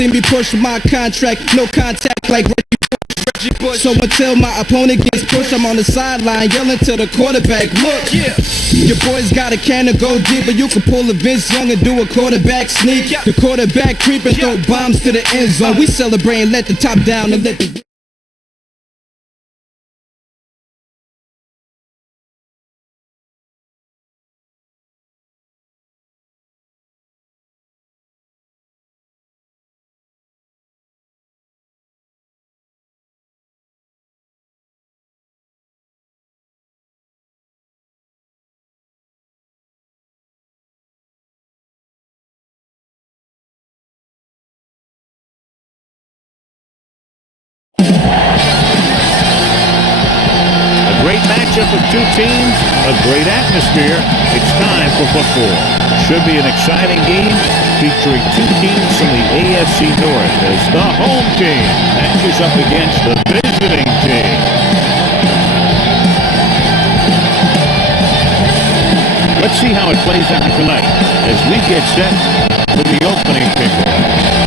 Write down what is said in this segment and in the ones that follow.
see me push my contract, no contact like Reggie Bush. So until my opponent gets pushed, I'm on the sideline yelling to the quarterback, look, your boys got a can to go deep, but you can pull a Vince Young and do a quarterback sneak. The quarterback creep and throw bombs to the end zone. We celebrate and let the top down and let the... Matchup of two teams, a great atmosphere. It's time for football. Should be an exciting game featuring two teams from the AFC North as the home team matches up against the visiting team. Let's see how it plays out tonight as we get set for the opening kickoff.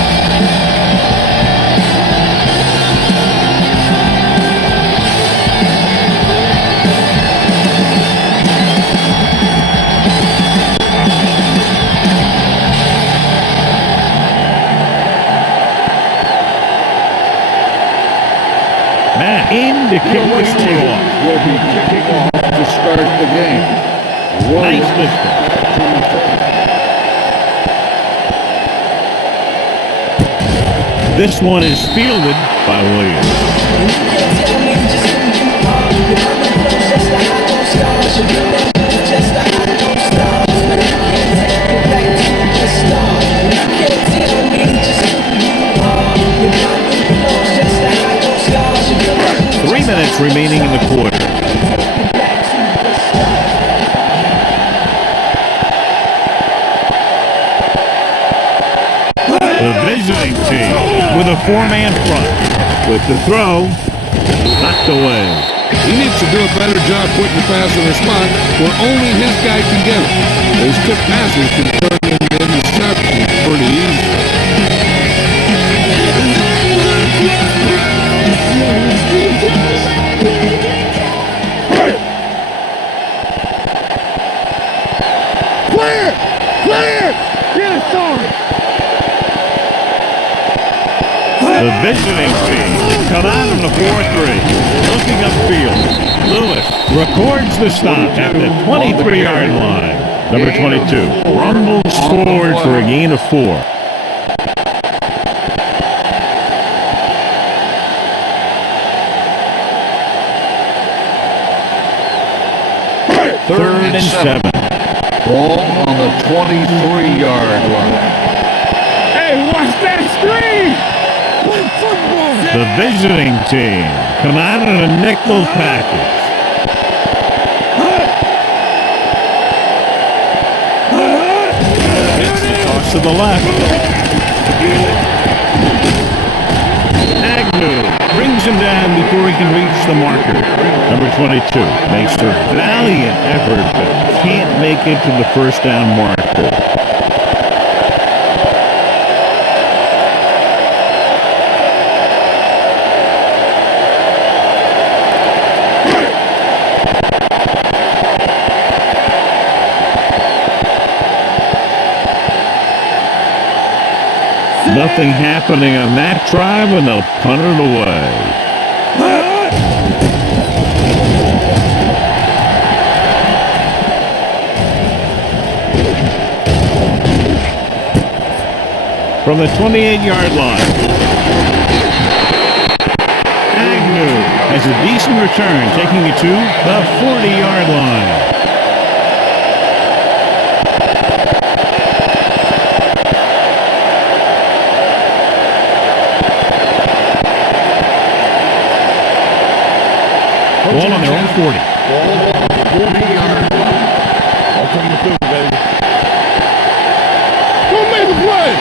In to kick this one off. Will be kicking off to start the game. Nice distance. This one is fielded by Williams. 3 minutes remaining in the quarter. The visiting team with a four-man front. With the throw, knocked away. He needs to do a better job putting the pass in the spot where only his guy can get it. Those tip passes can turn into interceptions pretty easy. The visiting team come out on the 4-3, looking upfield. Lewis records the stop at the 23-yard line. Number 22 rumbles forward for a gain of 4. Third and 7. Ball on the 23-yard line. Hey, watch that screen! The visiting team come out in a nickel package. It's the toss to the left. Agnew brings him down before he can reach the marker. Number 22 makes a valiant effort but can't make it to the first down marker. Nothing happening on that drive, and they'll punt it away. From the 28-yard line, Agnew has a decent return, taking it to the 40-yard line. Ball on their own 40. Ball on the 40-yard line. I'll take the field, baby. Who made the play?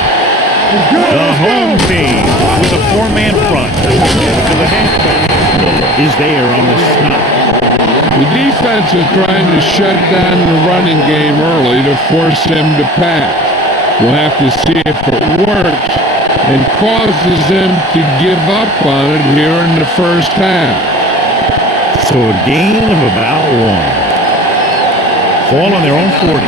The home team with a four-man front. To the halfback is there on the stop. The defense is trying to shut down the running game early to force him to pass. We'll have to see if it works and causes them to give up on it here in the first half. So a gain of about 1. Ball on their own 40.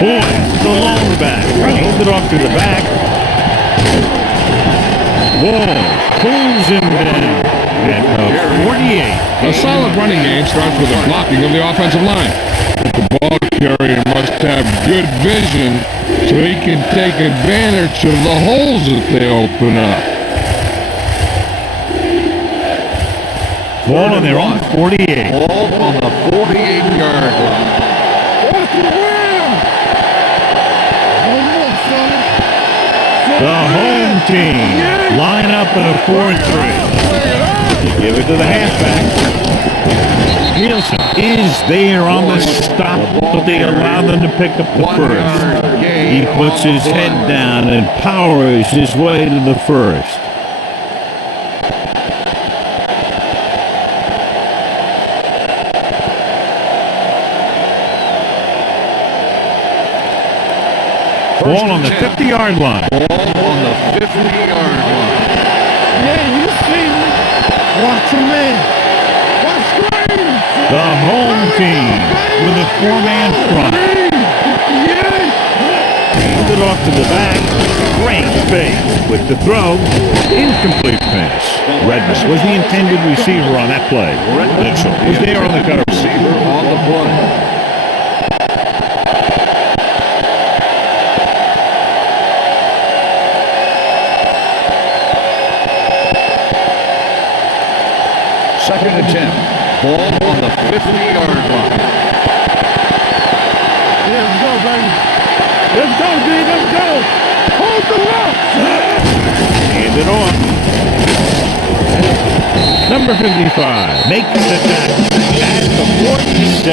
Boy, the long back. Hands it off to the back. Wall pulls him down at 48. A solid running game starts with the blocking of the offensive line. The ball carrier must have good vision so he can take advantage of the holes that they open up. Ball on their own 48. Ball on the 48-yard line. The home team line up in a 4-3. They give it to the halfback. Nielsen is there on the stop, but they allow them to pick up the first. He puts his head down and powers his way to the first. Ball on the 50-yard line. Ball on the 50-yard line. Yeah, you see me. Watch him in. Watch screen. The home team with a 4-man front. Hand it off to the back. Great fake with the throw. Incomplete pass. Redmond was the intended receiver on that play. Mitchell was there on the cover. Receiver on the play. Second attempt. Ball on the 50-yard line. Here we go, baby. Let's go, D. Let's go. Hold the rock. Hand it off. Number 55 makes the tackle at the 47.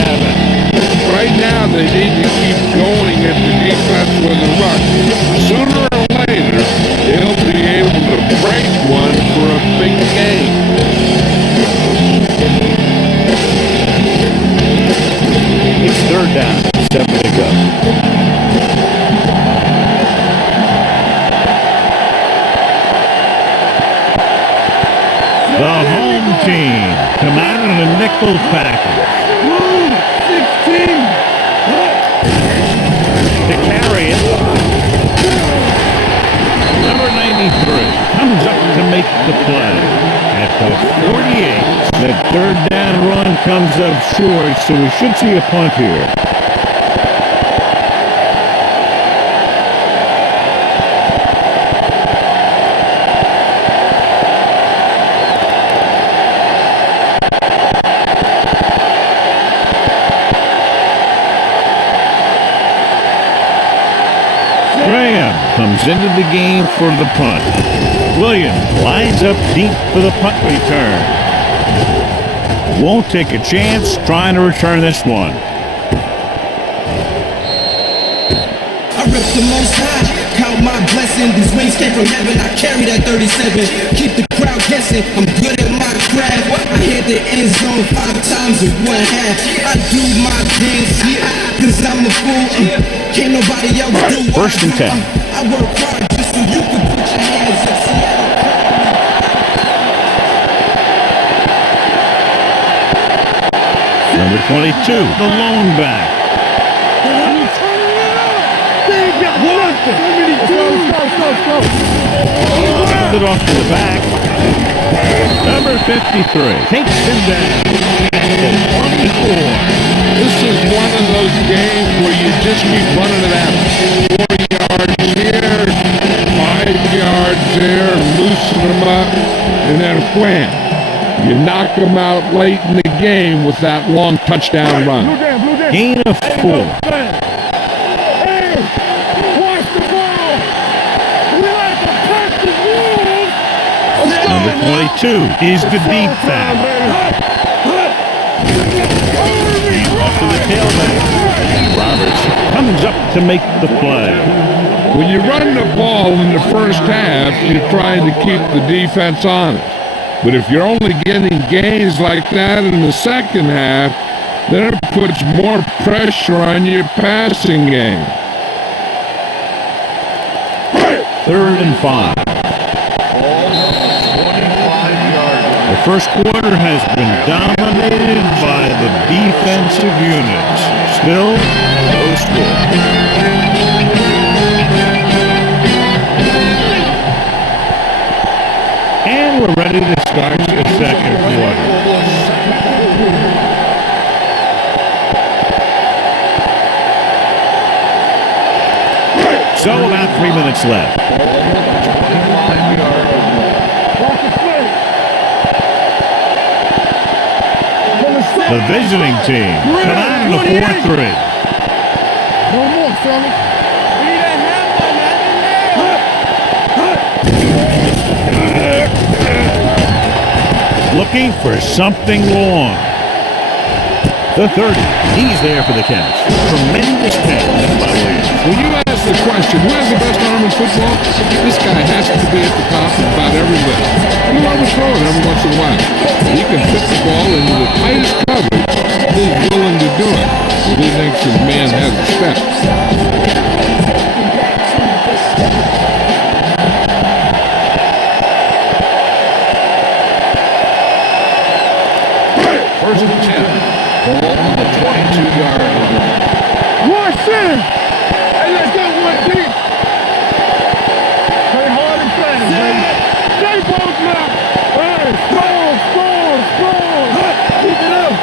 Right now, they need to keep going at the defense with the rush. Sooner or later, they'll be able to break one for a big game. It's third down, 7 to go. The home team come out in a nickel package. 16. To carry it. Number 93 comes up to make the play. At the 48, the third down run comes up short, so we should see a punt here. Graham comes into the game for the punt. Williams lines up deep for the punt return. Won't take a chance trying to return this one. I rip the most high, count my blessing. These wings came from heaven, I carry that 37. Keep the crowd guessing, I'm good at my craft. I hit the end zone 5 times in 1 half. I do my dance, cause I'm a fool. Can't nobody else do what First and 10. I work hard just so you can put your hands up. Number 22, the lone back. Hands it off to the back. Number 53 takes him down at the 24. This is one of those games where you just keep running it out. 4 yards here, 5 yards there, loosen them up, and then wham. You knock them out late in the game with that long touchdown run. Gain of 4. Hey, watch the ball. We like to pass the rules. Number 22 is the deep back. Off to the tailback. Roberts comes up to make the play. When you run the ball in the first half, you're trying to keep the defense honest. But if you're only getting gains like that in the second half, Then it puts more pressure on your passing game. 3rd and 5. The first quarter has been dominated by the defensive units. Still, no score. And we're ready to start the second quarter. So about 3 minutes left. The visiting team come out in the 4-3. No more, fella. Looking for something long. The 30. He's there for the catch. Tremendous pass by Williams. When you ask the question, who has the best arm in football? This guy has to be at the top of about every list. And he'll overthrow it every once in a while. He can fit the ball into the tightest coverage. He's willing to do it. He thinks his man has respect. First and 10. Ball on the 22-yard line. Watch in. Hey, let's go, one deep. Play hard and fast, baby. Stay both now. Hey, score. Keep it up.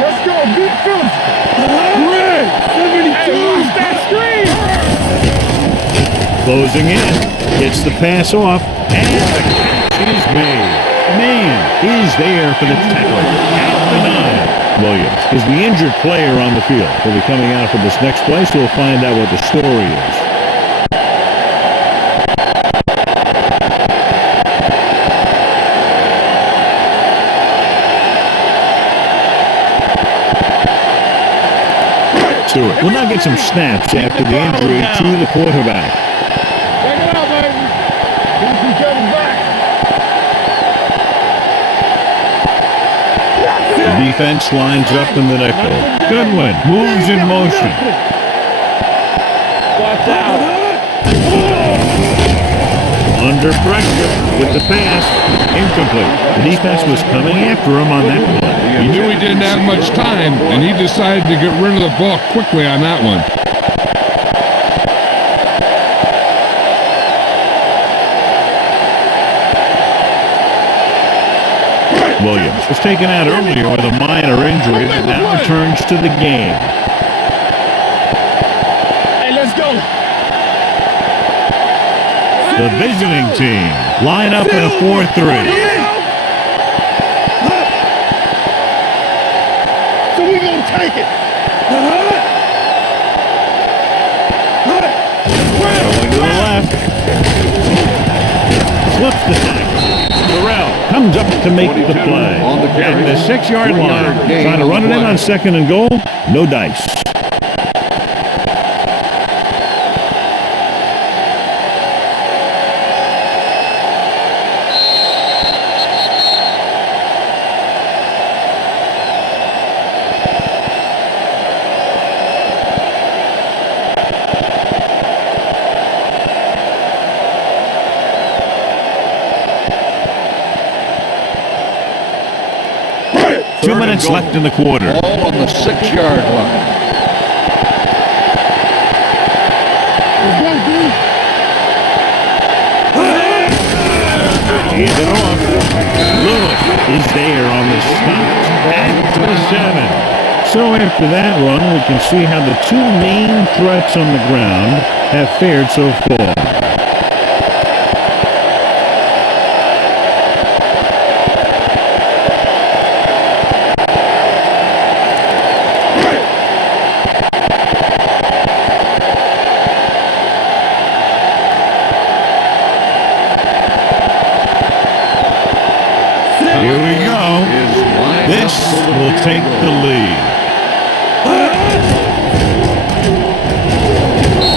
Let's go, beat Phillips. Red, 72. Hey, watch that screen. Closing in. Gets the pass off. And the catch is made. Man is there for the tackle at the 9. Williams is the injured player on the field. He'll be coming out for this next play, so we'll find out what the story is. Stewart will now get some snaps after the injury to the quarterback. Check it out, baby. Keep each other back. The defense lines up in the nickel. Goodwin moves in motion. Watch out. Under pressure with the pass. Incomplete. The defense was coming after him on that play. He knew he didn't have much time, and he decided to get rid of the ball quickly on that one. Williams was taken out earlier with a minor injury, but now returns to the game. Hey, let's go. The visiting team line up in a 4-3. So we gonna take it. Going to the left. Flips the tackle. Terrell comes up to make the play. At the 6-yard line. Trying to run it in on 2nd and goal. No dice. Two minutes left in the quarter. Ball on the 6-yard line. Hands it off. Lewis is there on the stop at the 7. So after that run, we can see how the two main threats on the ground have fared so far. Here we go. This will take the lead.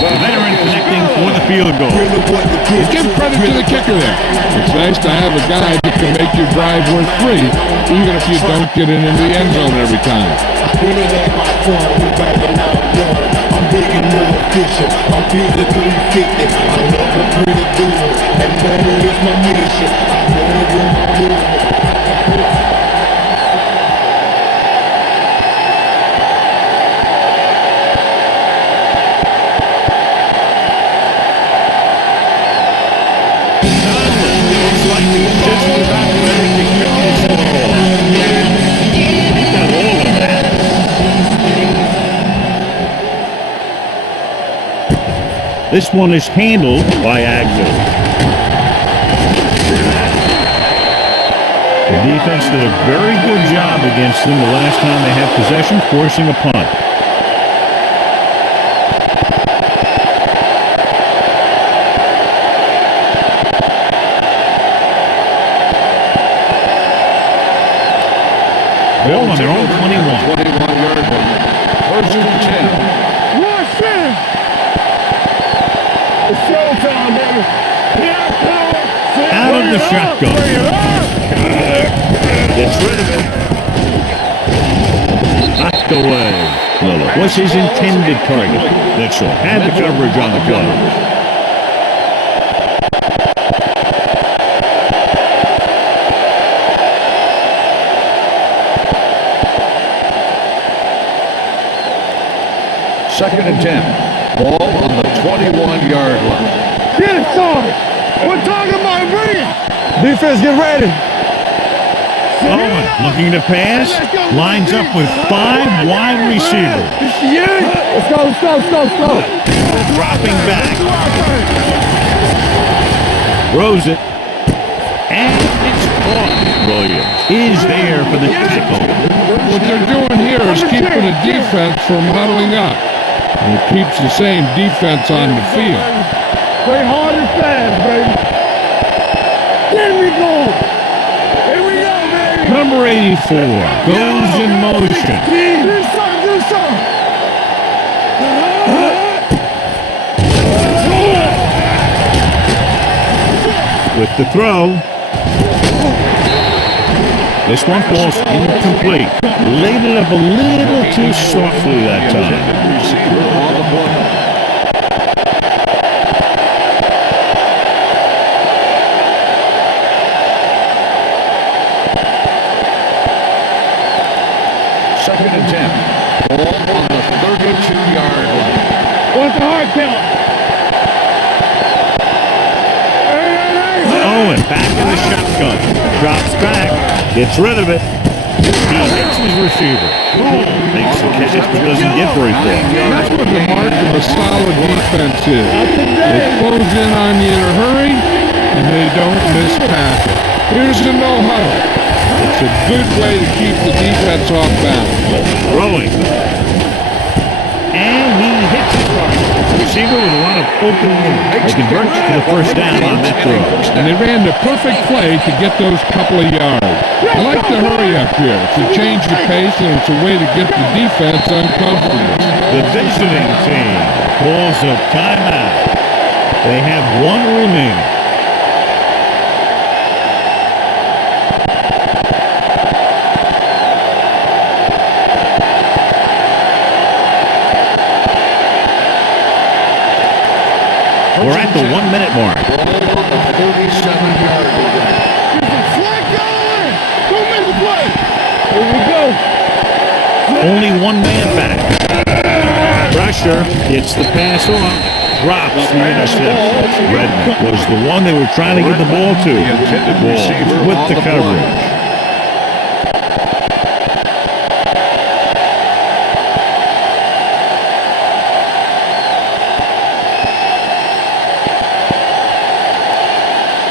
The veteran connecting for the field field goal. Give credit to the kicker there. It's nice to have a guy that can make your drive worth 3, even if you don't get it into the end zone every time. I'm big and more efficient. I'm big to 350. I love the pretty good. And money is my mission. I wanna do my good. This one is handled by Agnew. The defense did a very good job against them the last time they had possession, forcing a punt. Bill on their own 21. 21-yard line. First and 10. Rush in! It's showtime, baby. Out of the shotgun. Gets rid of it. Knocked away. Lillard was his intended target. Mitchell had the coverage on the play. Second and 10. Ball on the 21-yard line. Get it, son! We're talking about bring it! Defense, get ready! Owen looking to pass. Lines up with 5 wide receivers. Let's go! Dropping back. Throws it. And it's caught. Williams is there for the tackle. What they're doing here is keeping the defense from huddling up. And it keeps the same defense on the field. Play hard and fast, baby. There we go. Here we go, baby. Number 84 goes in motion. Do something. With the throw. This one falls incomplete. Laid it up a little too softly that time. Receiver on the play. Second and 10. Ball on the 32-yard line. What's the hard count? Owen back in the shotgun. Drops back. Gets rid of it. He hits his receiver. Makes the catch but doesn't get very far. That's what the mark of a solid defense is. They close in on you in a hurry, and they don't miss passes. Here's the no-huddle. It's a good way to keep the defense off balance. Throwing. And he hits his target. Receiver with a lot of open room. They convert to the first down on that throw. And they ran the perfect play to get those couple of yards. I like the hurry up here. It's a change of pace, and it's a way to get the defense uncomfortable. The visiting team pulls a timeout. They have one remaining. We're at the 1-minute mark. 37-yard line. Flag going! Don't miss the play! Here we go! Only one man back. Pressure gets the pass off. Drops the interception. Redmond was the one they were trying to get the ball to. Ball with the coverage.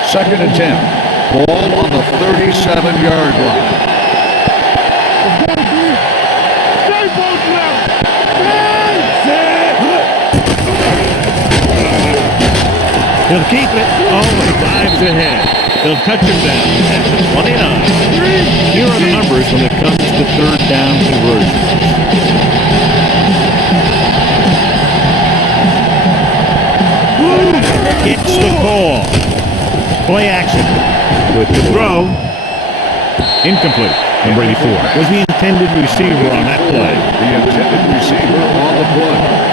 Second and 10. Ball on the 37-yard line. Stay both left! He'll keep it. Oh, he dives ahead. They'll touch him down at the 29. Here are the numbers when it comes to third down conversions. Play action with the throw. Incomplete. Number 84 was the intended receiver on that play. The intended receiver on the play.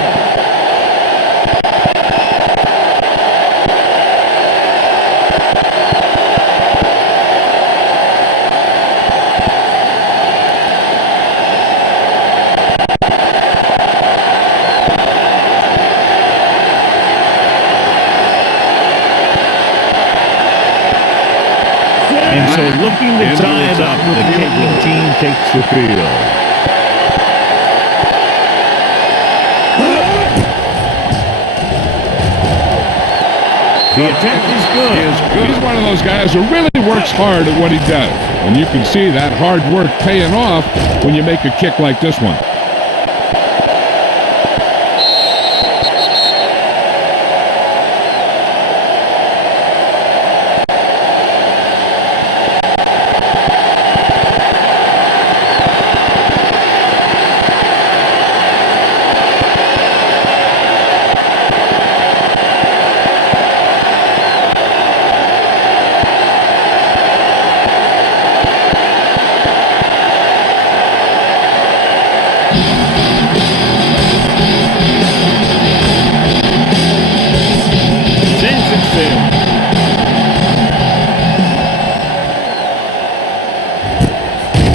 And so looking to tie it up, the kicking team takes the field. The attempt is good. He's one of those guys who really works hard at what he does. And you can see that hard work paying off when you make a kick like this one.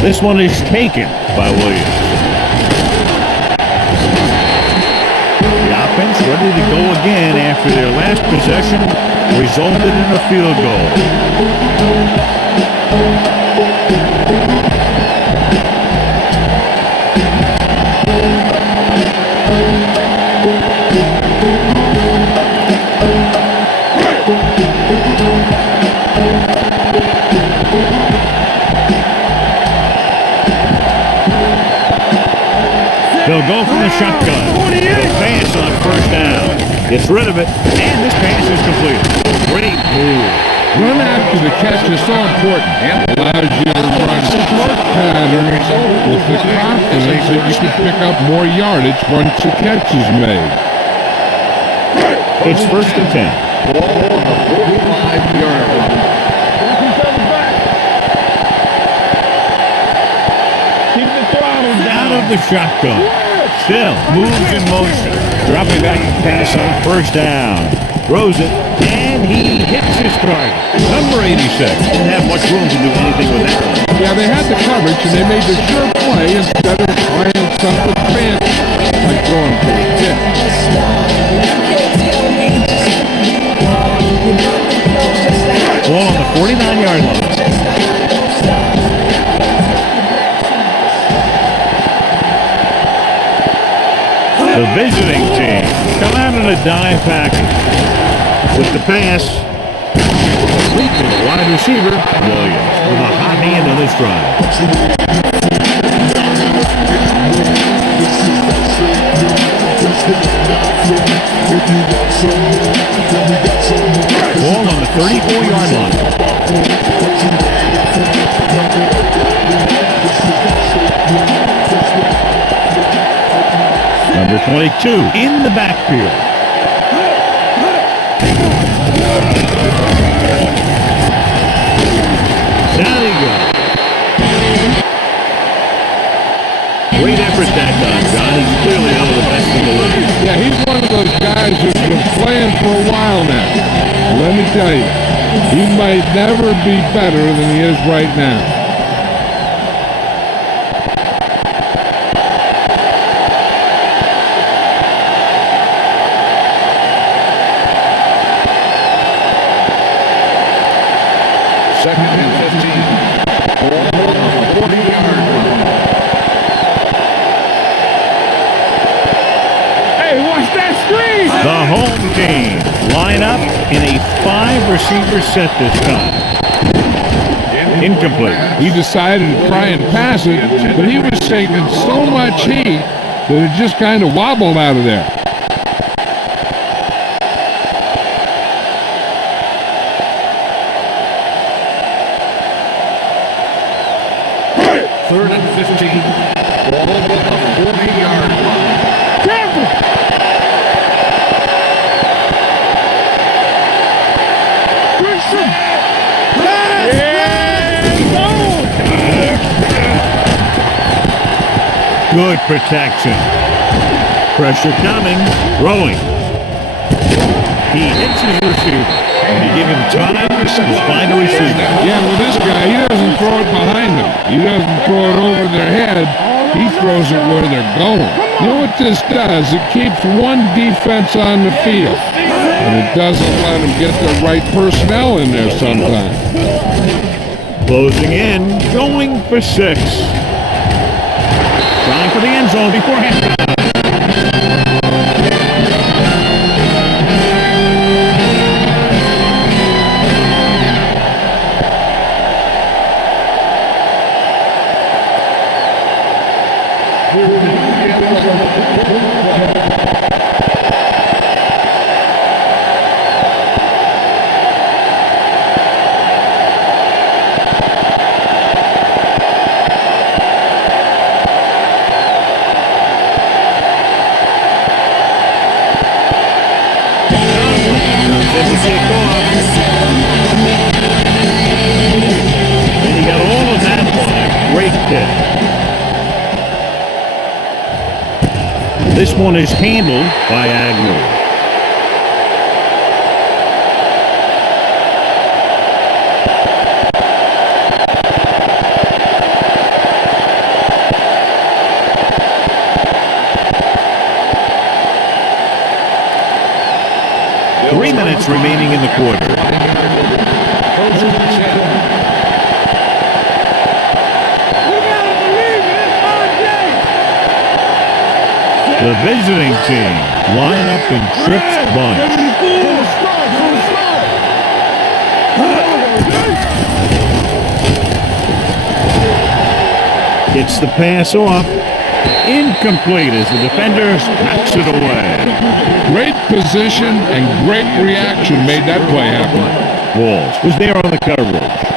This one is taken by Williams. The offense ready to go again after their last possession resulted in a field They'll go from the shotgun. Pass on first down. Gets rid of it, and this pass is completed. Great move. Run after the catch is so important. It allows you to run short patterns with the confidence that you can pick up more yardage once the catch is made. It's 1st and 10. Ball on the 45-yard line. Out of the shotgun. Still moves in motion. Dropping back to pass on first down. Throws it, and he hits his target. Number 86. Didn't have much room to do anything with that one. Yeah, they had the coverage, and they made the sure play instead of trying something fancy like going for the kick. Ball on the 49-yard line. The visiting team come out in a dive package with the pass. The wide receiver, Williams, with a hot hand on this drive. Ball on the 34-yard line. Number 22 in the backfield. Down he goes. Great effort that time, John. He's clearly one of the best in the league. Yeah, he's one of those guys who's been playing for a while now. Let me tell you, he might never be better than he is right now. The home team line up in a 5-receiver set this time. Incomplete. He decided to try and pass it, but he was taking so much heat that it just kind of wobbled out of there. Third and 15. Ball on the 40-yard line. Careful! Christian! Good protection. Pressure coming. Throwing. He hits his receiver. And you give him time to find a receiver. Yeah, well, this guy, he doesn't throw it behind them. He doesn't throw it over their head. He throws it where they're going. You know what this does? It keeps one defense on the field. And it doesn't let them get the right personnel in there sometimes. Closing in, going for 6. Trying for the end zone before halftime. And he got all of that on a great kick. This one is handled by Agnew. 3 minutes remaining in the quarter. The visiting team line up in trips bunch. Gets the pass off. Incomplete as the defender knocks it away. Great position and great reaction made that play happen. Walls was there on the coverage.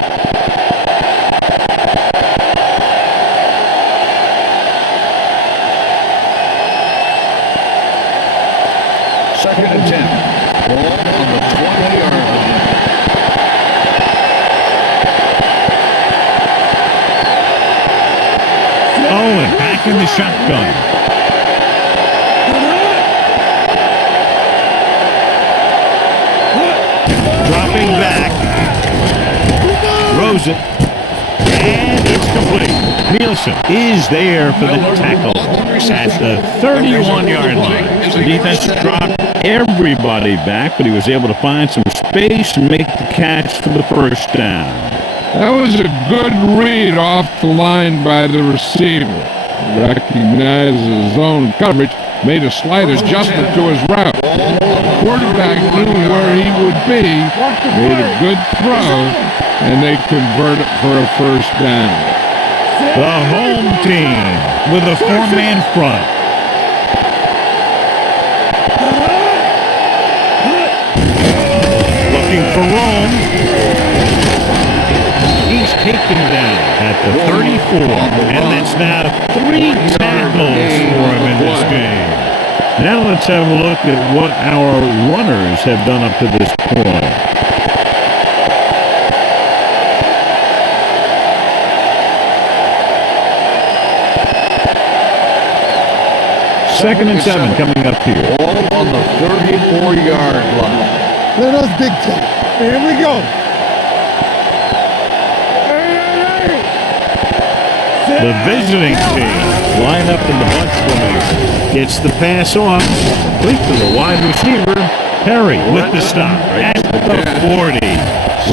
Second and 10. Ball on the 20-yard line. Owen back in the shotgun. Dropping back. Throws it. And it's complete. Nielsen is there for the tackle at the 31-yard line. The defense dropped everybody back, but he was able to find some space and make the catch for the first down. That was a good read off the line by the receiver. Recognized his zone coverage, made a slight adjustment to his route. The quarterback knew where he would be, made a good throw, and they convert it for a first down. The home team with a 4-man front. Looking for Rome. He's taken down at the 34, and that's now 3 tackles for him in this game. Now let's have a look at what our runners have done up to this point. Second and 7 coming up here. Ball on the 34-yard line. Let us dictate. Here we go. The visiting team line up in the bunch formation. Gets the pass off. Complete to the wide receiver. Perry with the stop at the 40.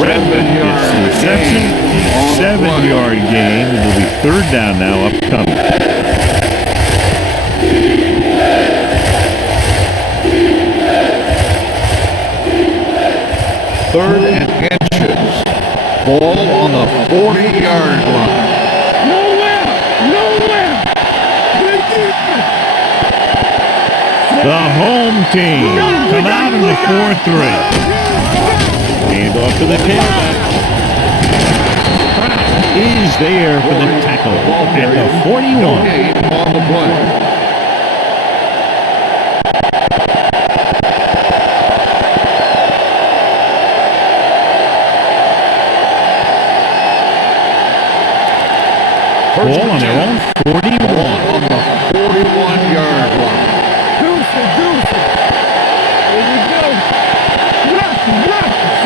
Redmond gets the reception. 7-yard gain. It'll be third down now upcoming. Third and inches. Ball on the 40-yard line. The home team come out in the 4-3. Hand off to the tailback. Is there for the tackle at the 41. On the play. Ball on their own 41. On the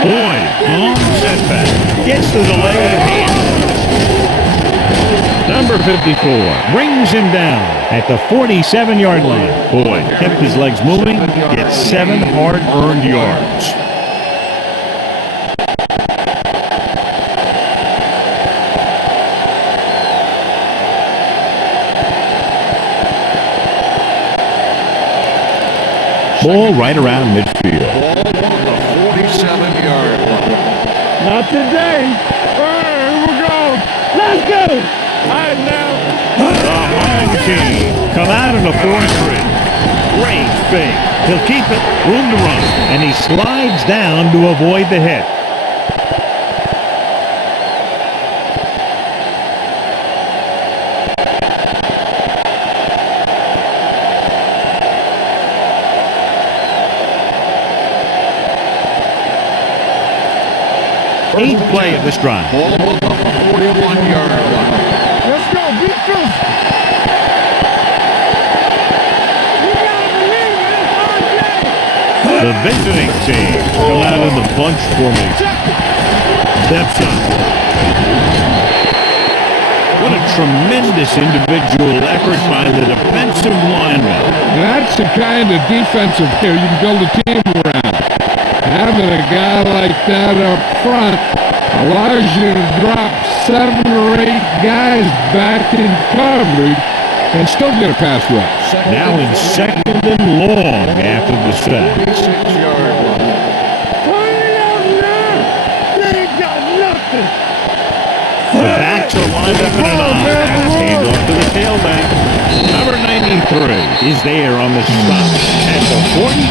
Boyd, long setback. Gets the delay of hand. Number 54 brings him down at the 47-yard line. Boyd kept his legs moving, gets 7 hard-earned yards. Ball right around midfield. Ball on the 47-yard line. Not today. Here we go. Let's go. I know. The home team come out in a 4-3. Great fake. He'll keep it, room to run, and he slides down to avoid the hit. Eighth play of this drive. Ball on the 41-yard line. Let's go. Beat first. You gotta believe it. It's RJ. The visiting team come out in the bunch formation. Steps up. What a tremendous individual effort by the defensive lineman. That's the kind of defensive care you can build a team around. Having a guy like that up front allows you to drop 7 or 8 guys back in coverage and still get a pass rush. Now in second and long after the sack. 46-yard line. Turn it out now. They ain't got nothing. The backs are lined up in an eye. Hand off to the tailback. Number 93 is there on the stop at the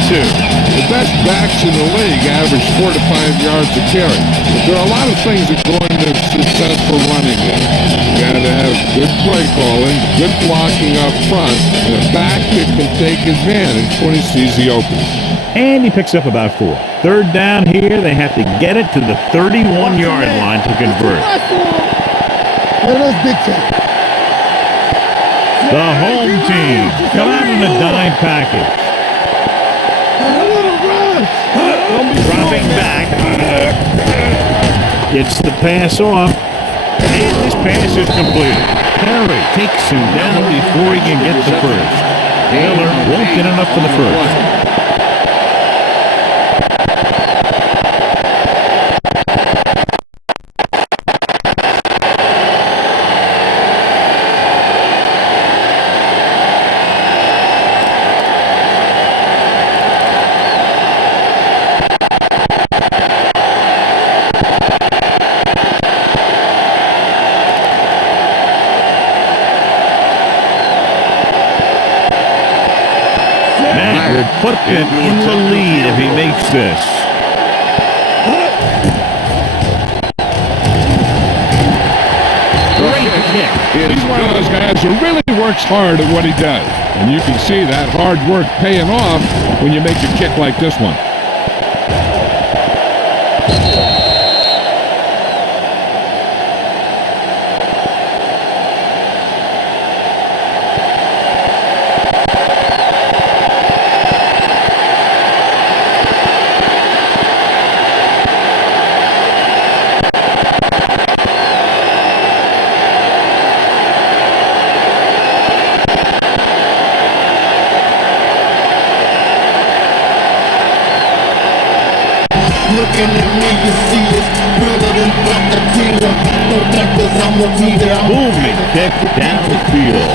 42. The best backs in the league average 4 to 5 yards a carry. But there are a lot of things that go into a successful running game. You got to have good play calling, good blocking up front, and a back that can take advantage when he sees the opening. And he picks up about 4. Third down here, they have to get it to the 31-yard line to convert. Let us dictate. The home team come out in a dime package. Dropping back. Gets the pass off. And this pass is completed. Perry takes him down before he can get the first. Miller won't get enough for the first. Put him in the lead if he makes this. Great kick. He's one of those guys who really works hard at what he does. And you can see that hard work paying off when you make a kick like this one. Looking at me, you see it. Realer than Pocketeer. No doctors, I'm a leader. Moving kick down the field.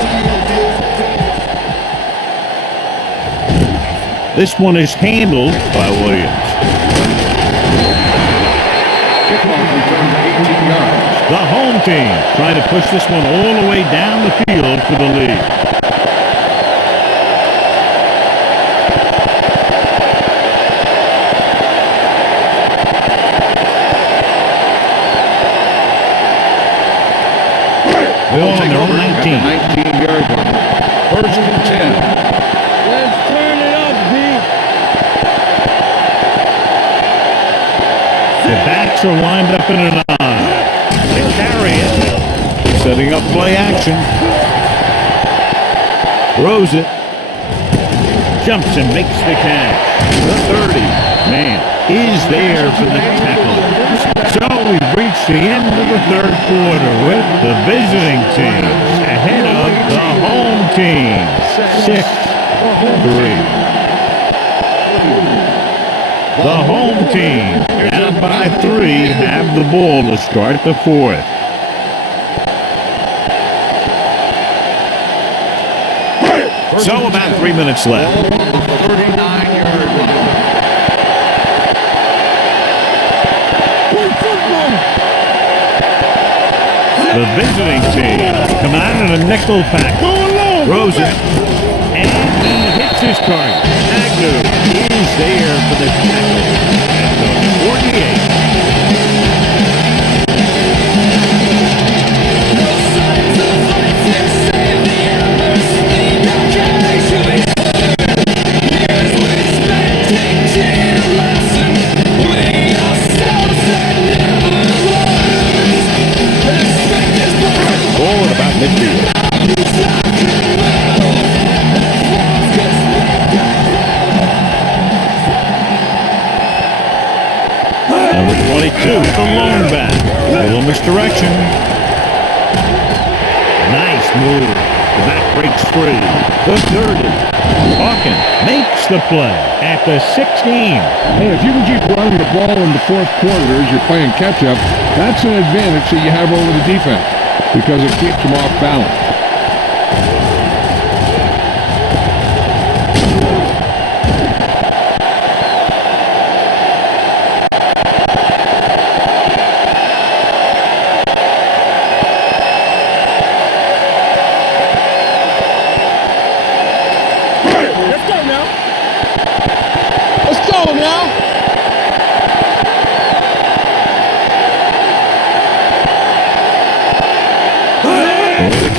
This one is handled by Williams. Kickoff return to 18 yards. The home team trying to push this one all the way down the field for the lead. They're on their own 19. 19-yard line. First and 10. Let's turn it up, B. The backs are lined up in an eye. They carry it. Setting up play action. Throws it. Jumps and makes the catch. The 30. Man, is there for the tackle. So we've reached the end of the third quarter with the visiting team ahead of the home team, 6-3. The home team, down by 3, have the ball to start the fourth. So about 3 minutes left. 39-yard line. The visiting team come out in a nickel pack. Throws it, and he hits his target. Agnew is there for the tackle at the 48. Ball at about midfield. Number 22, the lone back. Little misdirection. Nice move. The back breaks free. The 30. Hawkins makes the play at the 16. Hey, if you can keep running the ball in the fourth quarter as you're playing catch-up, that's an advantage that you have over the defense because it keeps them off balance.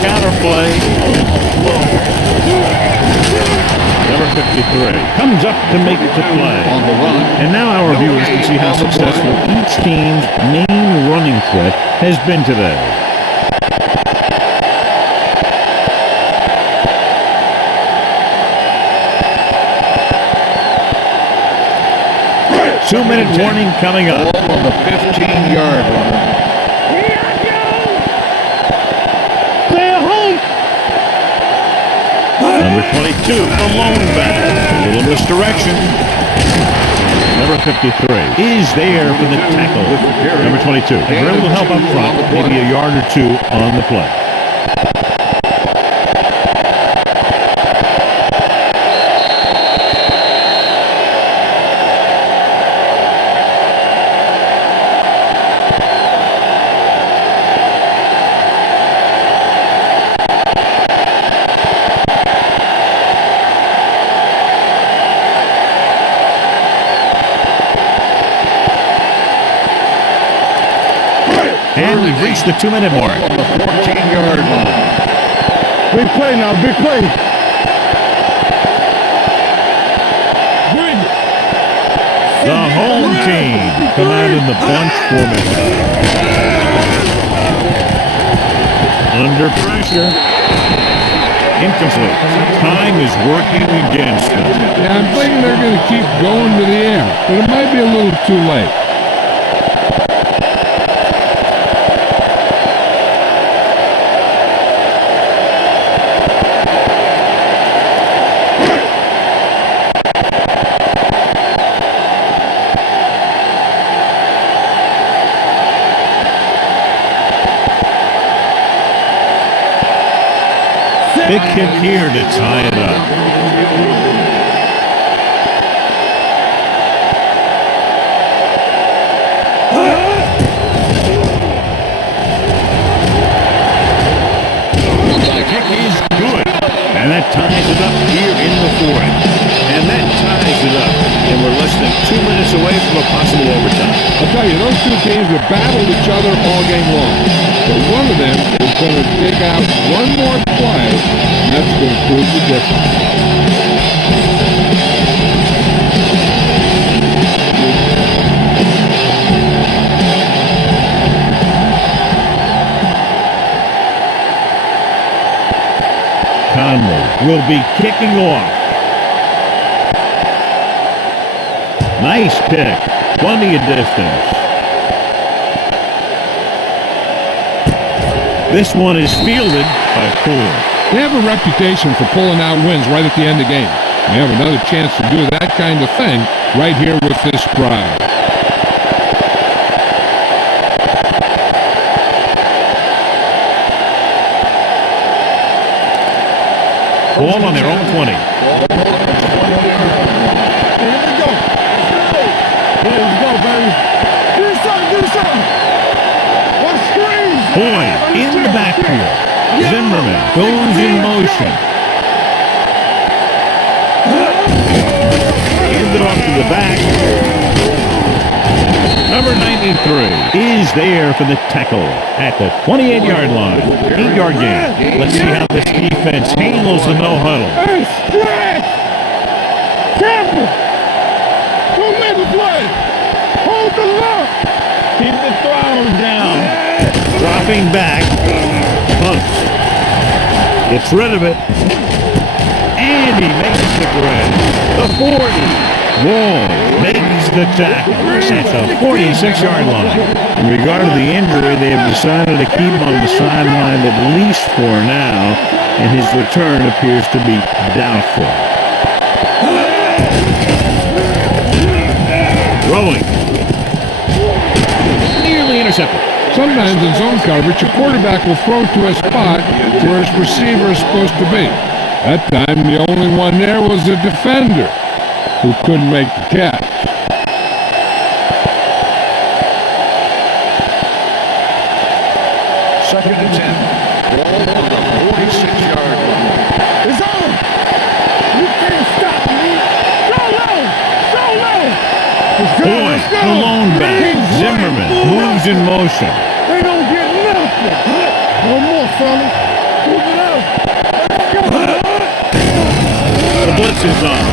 Counterplay. Number 53 comes up to make the play. On the run. And now our viewers can see how successful each team's main running threat has been today. Two-minute warning coming up. Ball on the 15-yard line. Number 22, the lone back. A little misdirection. Number 53 is there for the tackle. Number 22. And we're able to help up front, maybe a yard or two on the play. And we've reached the 2-minute mark. On the 14-yard line. Big play now, big play. The home team come out in the bunch formation. Under pressure. Incomplete. Time is working against them. Yeah, I'm thinking they're going to keep going to the air, but it might be a little too late. Big kick here to tie it up. The kick is good. And that ties it up here in the fourth. And that ties it up. And we're less than 2 minutes away from a possible overtime. I'll tell you, those two teams have battled each other all game long. But one of them is going to take out one more play, and that's going to prove the difference. Conley will be kicking off. Nice pick. Plenty of distance. This one is fielded by Ford. They have a reputation for pulling out wins right at the end of the game. They have another chance to do that kind of thing right here with this crowd. Ball on their own 20. Boyd in the backfield. Zimmerman goes in motion. Handed off to the back. Number 93 is there for the tackle at the 28-yard line. 8-yard gain. Let's see how this defense handles the no-huddle. Hey, stretch! Careful! Don't make the play! Hold the lock! Keep the throttle down! Dropping back. Punts. Gets rid of it. And he makes the grab. The 40. Wall makes the tackle at the 46-yard line. In regard to the injury, they have decided to keep him on the sideline at least for now, and his return appears to be doubtful. Throwing. Nearly intercepted. Sometimes in zone coverage, a quarterback will throw to a spot where his receiver is supposed to be. That time, the only one there was the defender, who couldn't make the catch. Second and 10. Ball on the 46-yard line. It's on! You can't stop me! Go low! Go low! Let's go! Boy, Let's go! the lone back. Zimmerman moves in motion. They don't get nothing! One more, fella! Move it up! Let's go! The blitz is on.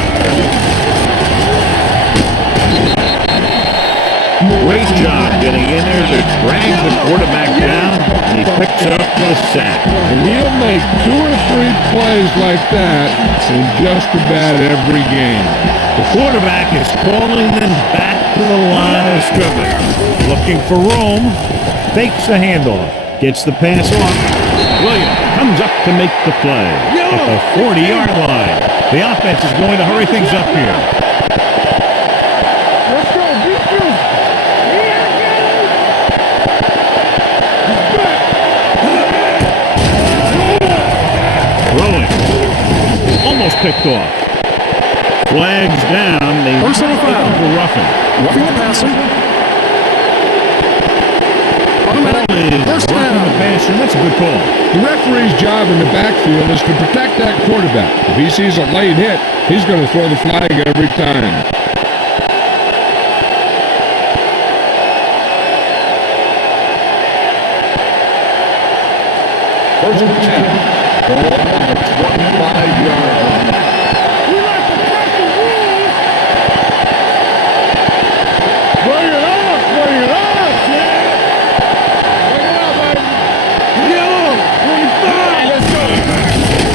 Great job getting in there to drag the quarterback down, and he picks up the sack. And he'll make 2 or 3 plays like that in just about every game. The quarterback is calling them back to the line of scrimmage. Looking for room, fakes the handoff, gets the pass off. Williams comes up to make the play at the 40-yard line. The offense is going to hurry things up here. Let's go! Defense! Throwing. Almost picked off. Flags down. They Personal foul. for roughing. Roughing the passer. Automatic. First Roughing down. the passer. That's a good call. The referee's job in the backfield is to protect that quarterback. If he sees a late hit, he's going to throw the flag every time. First and 10. Ball on the 25-yard line. We like to break the rules! Bring it up! Bring it up, man! Bring it up, baby! Yo! 25! Let's go!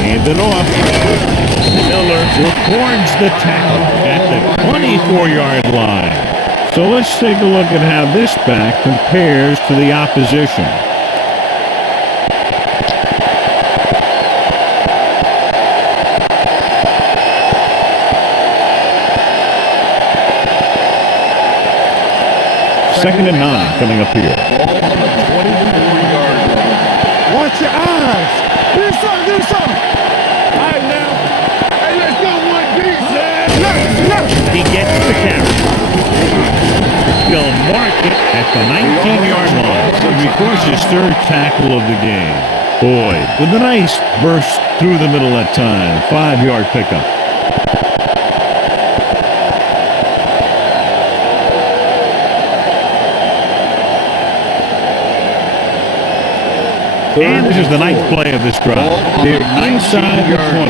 Hand it off. Miller records the tackle at the 24-yard line. So let's take a look at how this back compares to the opposition. Second and 9 coming up here. Ball on the 24-yard line. Watch your eyes! Do something! Do something! All right, now. Hey, let's go one deep, man! Look! He gets the carry. He'll mark it at the 19-yard line. He records his 3rd tackle of the game. Boyd with a nice burst through the middle that time. 5-yard pickup. And this is the 9th play of this drive. They're inside the 20.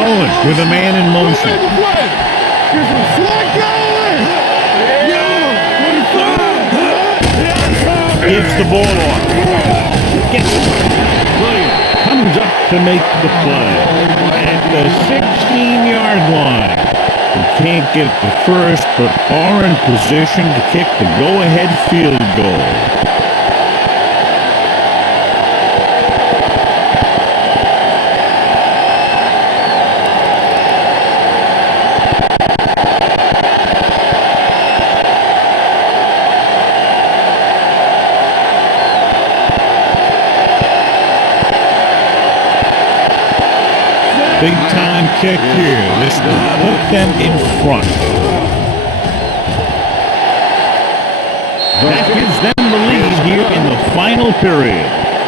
Owen with a man in motion. Gives the ball off. Gets it. Williams comes up to to make the play at the 16-yard line. We can't get the first, but are in position to kick the go-ahead field goal. Big-time kick here. This will put them in front. That gives them the lead here in the final period.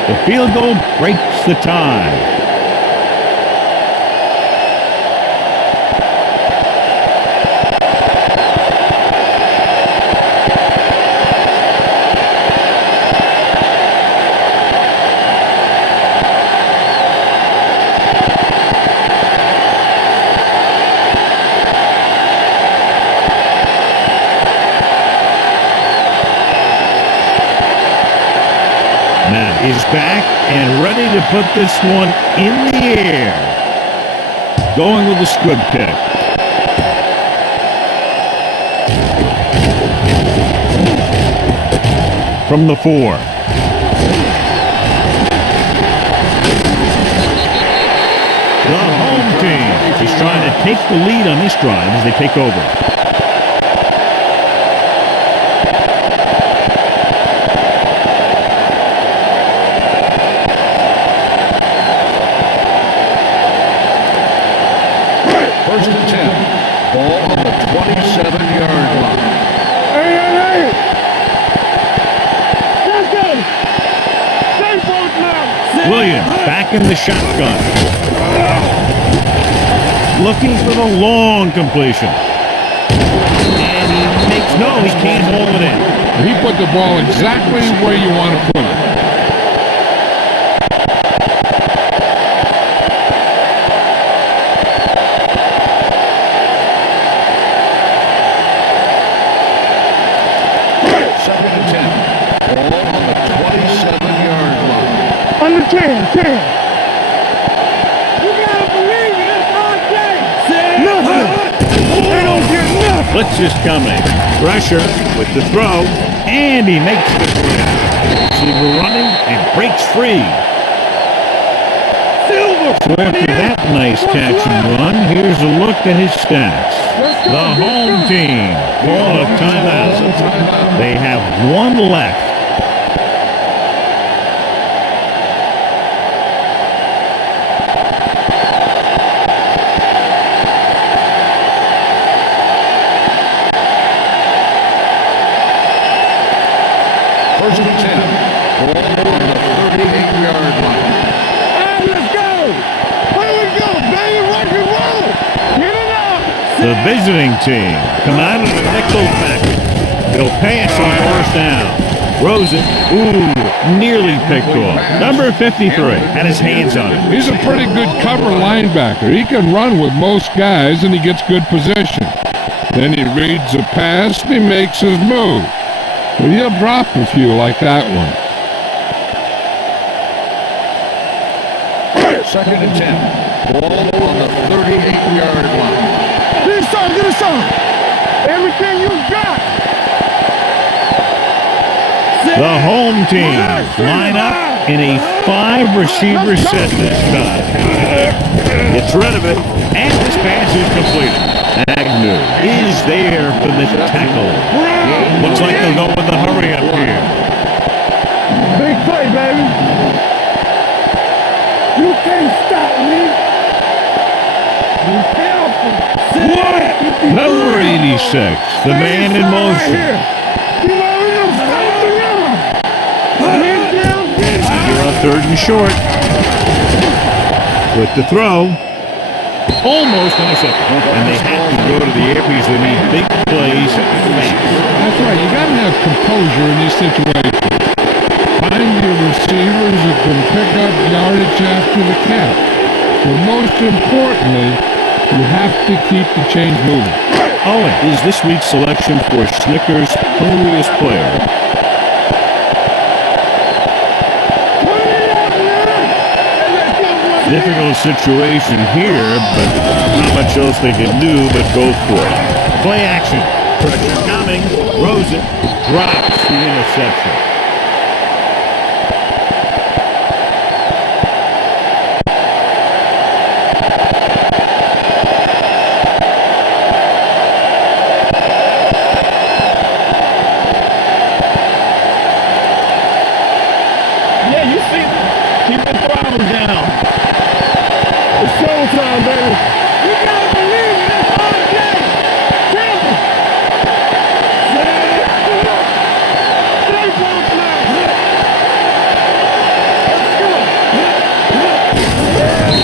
The field goal breaks the tie. Is back and ready to put this one in the air. Going with the squib kick. From the 4. The home team is trying to take the lead on this drive as they take over. First and 10. Ball on the 27-yard line. Hey! Let's go! Stay both now! Williams back in the shotgun. Looking for the long completion. And he makes he can't hold it in. He put the ball exactly where you want to put it. Under 10. You gotta believe it. It's our day. Nothing. They don't get nothing. Blitz is coming. Pressure with the throw. And he makes the play. Receiver running and breaks free. So after that nice catch and run, here's a look at his stats. The home team call a timeout. They have one left. First and 10. Ball on the 38-yard line. Hey, let's go! Here we go, baby! Rock and roll! Get it up! The visiting team come out of the nickel package. They'll pass on first down. Rosen, nearly picked off. Number 53 had his hands on it. He's a pretty good cover linebacker. He can run with most guys, and he gets good position. Then he reads a pass, and he makes his move. But he'll drop a few like that one. Second and 10. Ball on the 38-yard line. Get it on! Everything you got! The home team line up in a 5-receiver set this time. Gets rid of it, and this pass is completed. Agnew is there for the tackle. Looks like they'll go with the hurry up here. Big play, baby! You can't stop me! You can't. Number 86, the man in motion. You know, stop the run! Hands down, You're on 3rd and short. With the throw. Almost intercepted. And they have to go to the air because they need big plays fast. That's right. You got to have composure in these situations. Find your receivers who can pick up yardage after the catch. But most importantly, you have to keep the chains moving. Owen is this week's selection for Snickers' hungriest player. Difficult situation here, but not much else they can do but go for it. Play action. Pressure coming. Rosen drops the interception. Yeah, you see, keep the throttle down. It's showtime, baby. You gotta believe it. It's RJ. Tampa. Stay close now.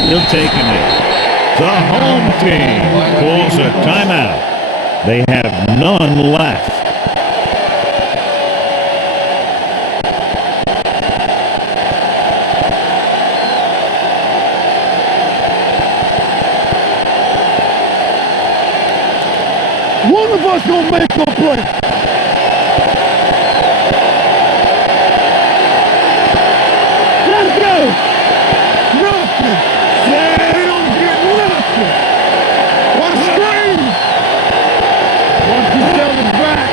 Still taking it. The home team pulls a timeout. They have none left. One of us gonna make a play. Let's go. Nothing. Yeah, they don't get nothing. What a screen. Watch yourself in the back.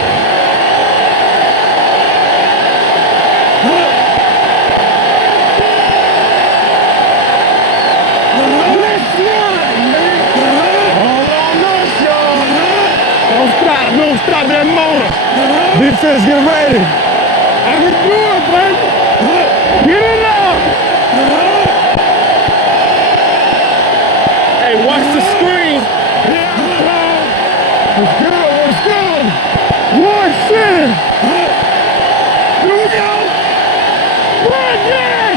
Let's run, man. Hold on, us, y'all. Don't stop that motor. Defense, get ready. I can do it, baby. Get it up. Hey, watch the screen. Let's go, let's go. One center. Here we go. One man.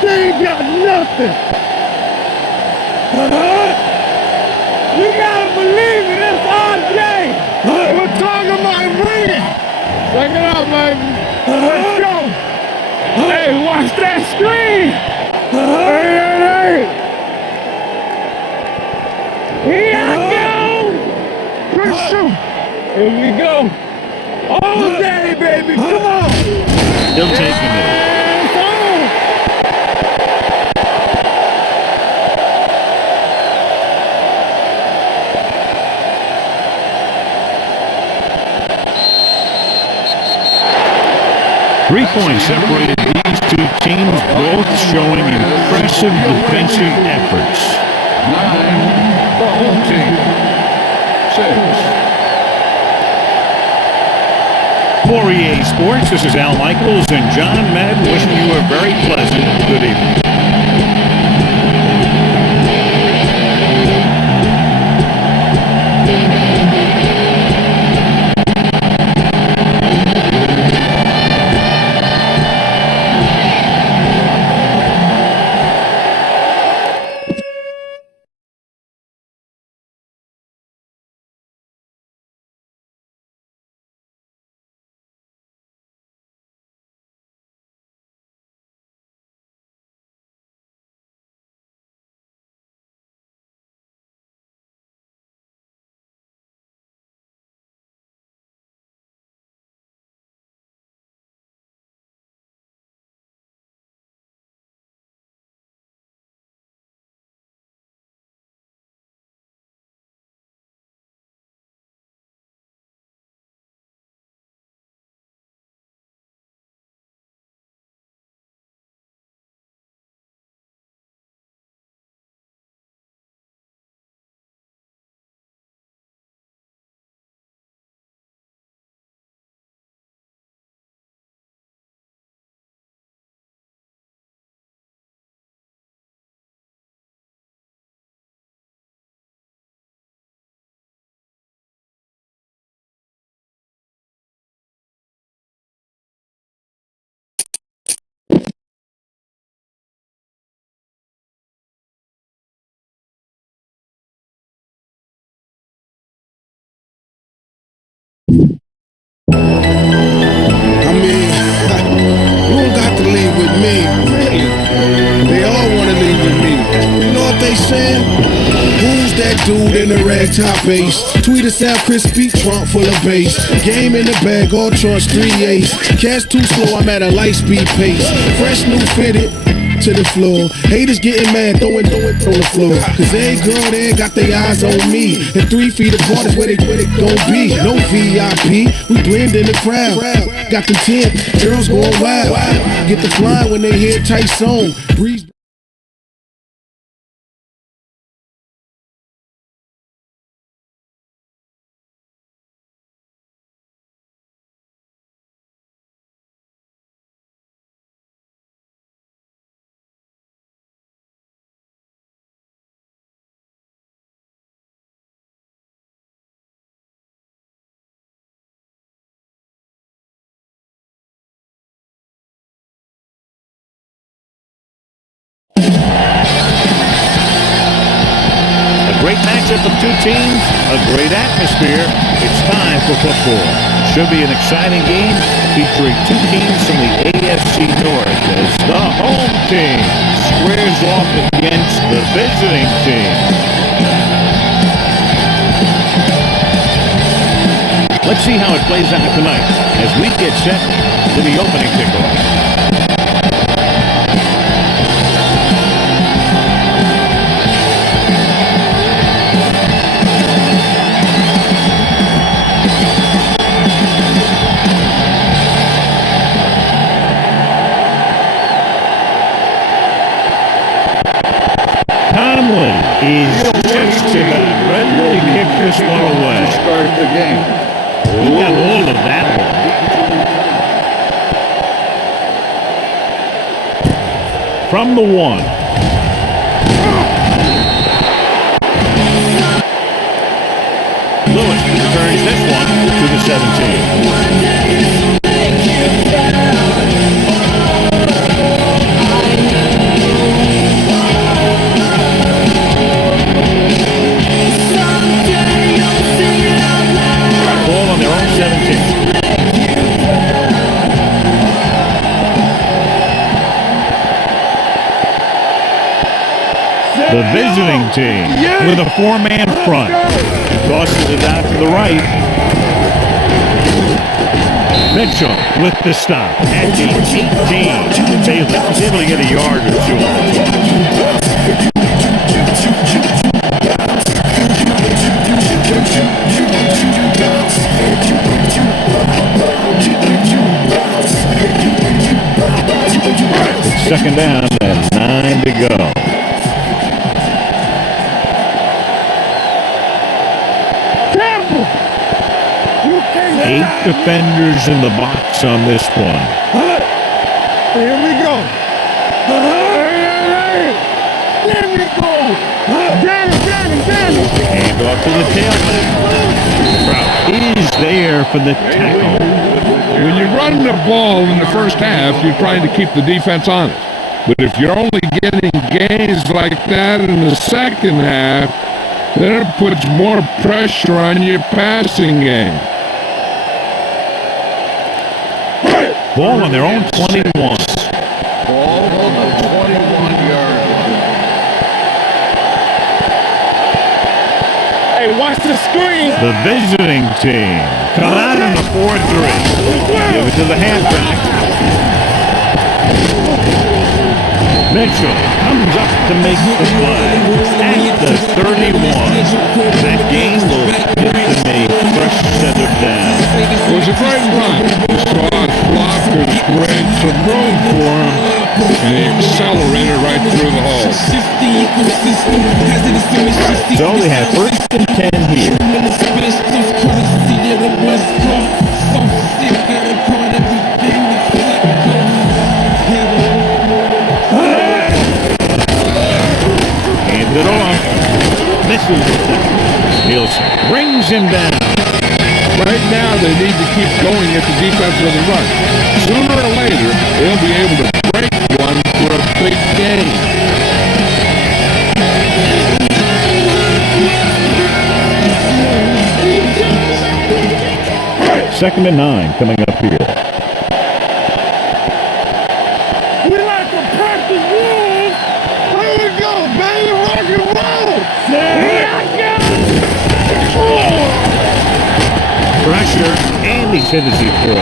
They ain't got nothing. You gotta believe it, it's RJ! We're talking about bringing! Check it out, baby! Let's go! Hey, watch that screen! Hey! Here I go! Good shoot! Here we go! All day, baby! Come on! Still taking it. It's on! Three points separated these two teams, both showing impressive defensive efforts. 9, the home team. 6. For EA Sports, this is Al Michaels and John Madden wishing you a very pleasant good evening. that dude in the red top base. Tweet us out, crispy, trunk full of bass. Game in the bag, all trunks, 3 ace. Cash too slow, I'm at a light speed pace. Fresh new fitted to the floor. Haters getting mad, throwing on the floor. Cause every girl there got their eyes on me. And 3 feet apart is where they gon' be. No VIP, we blend in the crowd. Got them 10 girls going wild. Get the flying when they hear tight song. Breeze. Great matchup of two teams, a great atmosphere. It's time for football. Should be an exciting game featuring two teams from the AFC North as the home team squares off against the visiting team. Let's see how it plays out tonight as we get set for the opening kickoff. Is just about ready to kick this one away. Start the game. He got hold of that one. From the 1. Lewis returns this one to the 17. The visiting team with a 4-man front. Tosses it out to the right. Mitchell with the stop at the 18. Taylor is able to get a yard or two. Second down and 9 to go. 8 defenders in the box on this one. Here we go. There we go. Danny. Hand off to the tailback. Trout is there for the tackle. When you run the ball in the first half, you're trying to keep the defense honest. But if you're only getting gains like that in the second half, then it puts more pressure on your passing game. Ball on their own 21. Ball on the 21-yard line. Hey, watch the screen. The visiting team come out in the 4-3. Give it to the halfback. Mitchell comes up to make the play at the 31. That game will get them a fresh set of downs. It was a great run. You saw his blockers create some room for him, and he accelerated right through the hole. So they have 1st and 10 here. Hands it off. Misses it. Nielsen brings him down. Right now, they need to keep going at the defense of the run. Sooner or later, they'll be able to break one for a big game. Second and 9 coming up here. We like to practice rules. Here we go, baby. Rock and roll. pressure, and he's hit as he throws.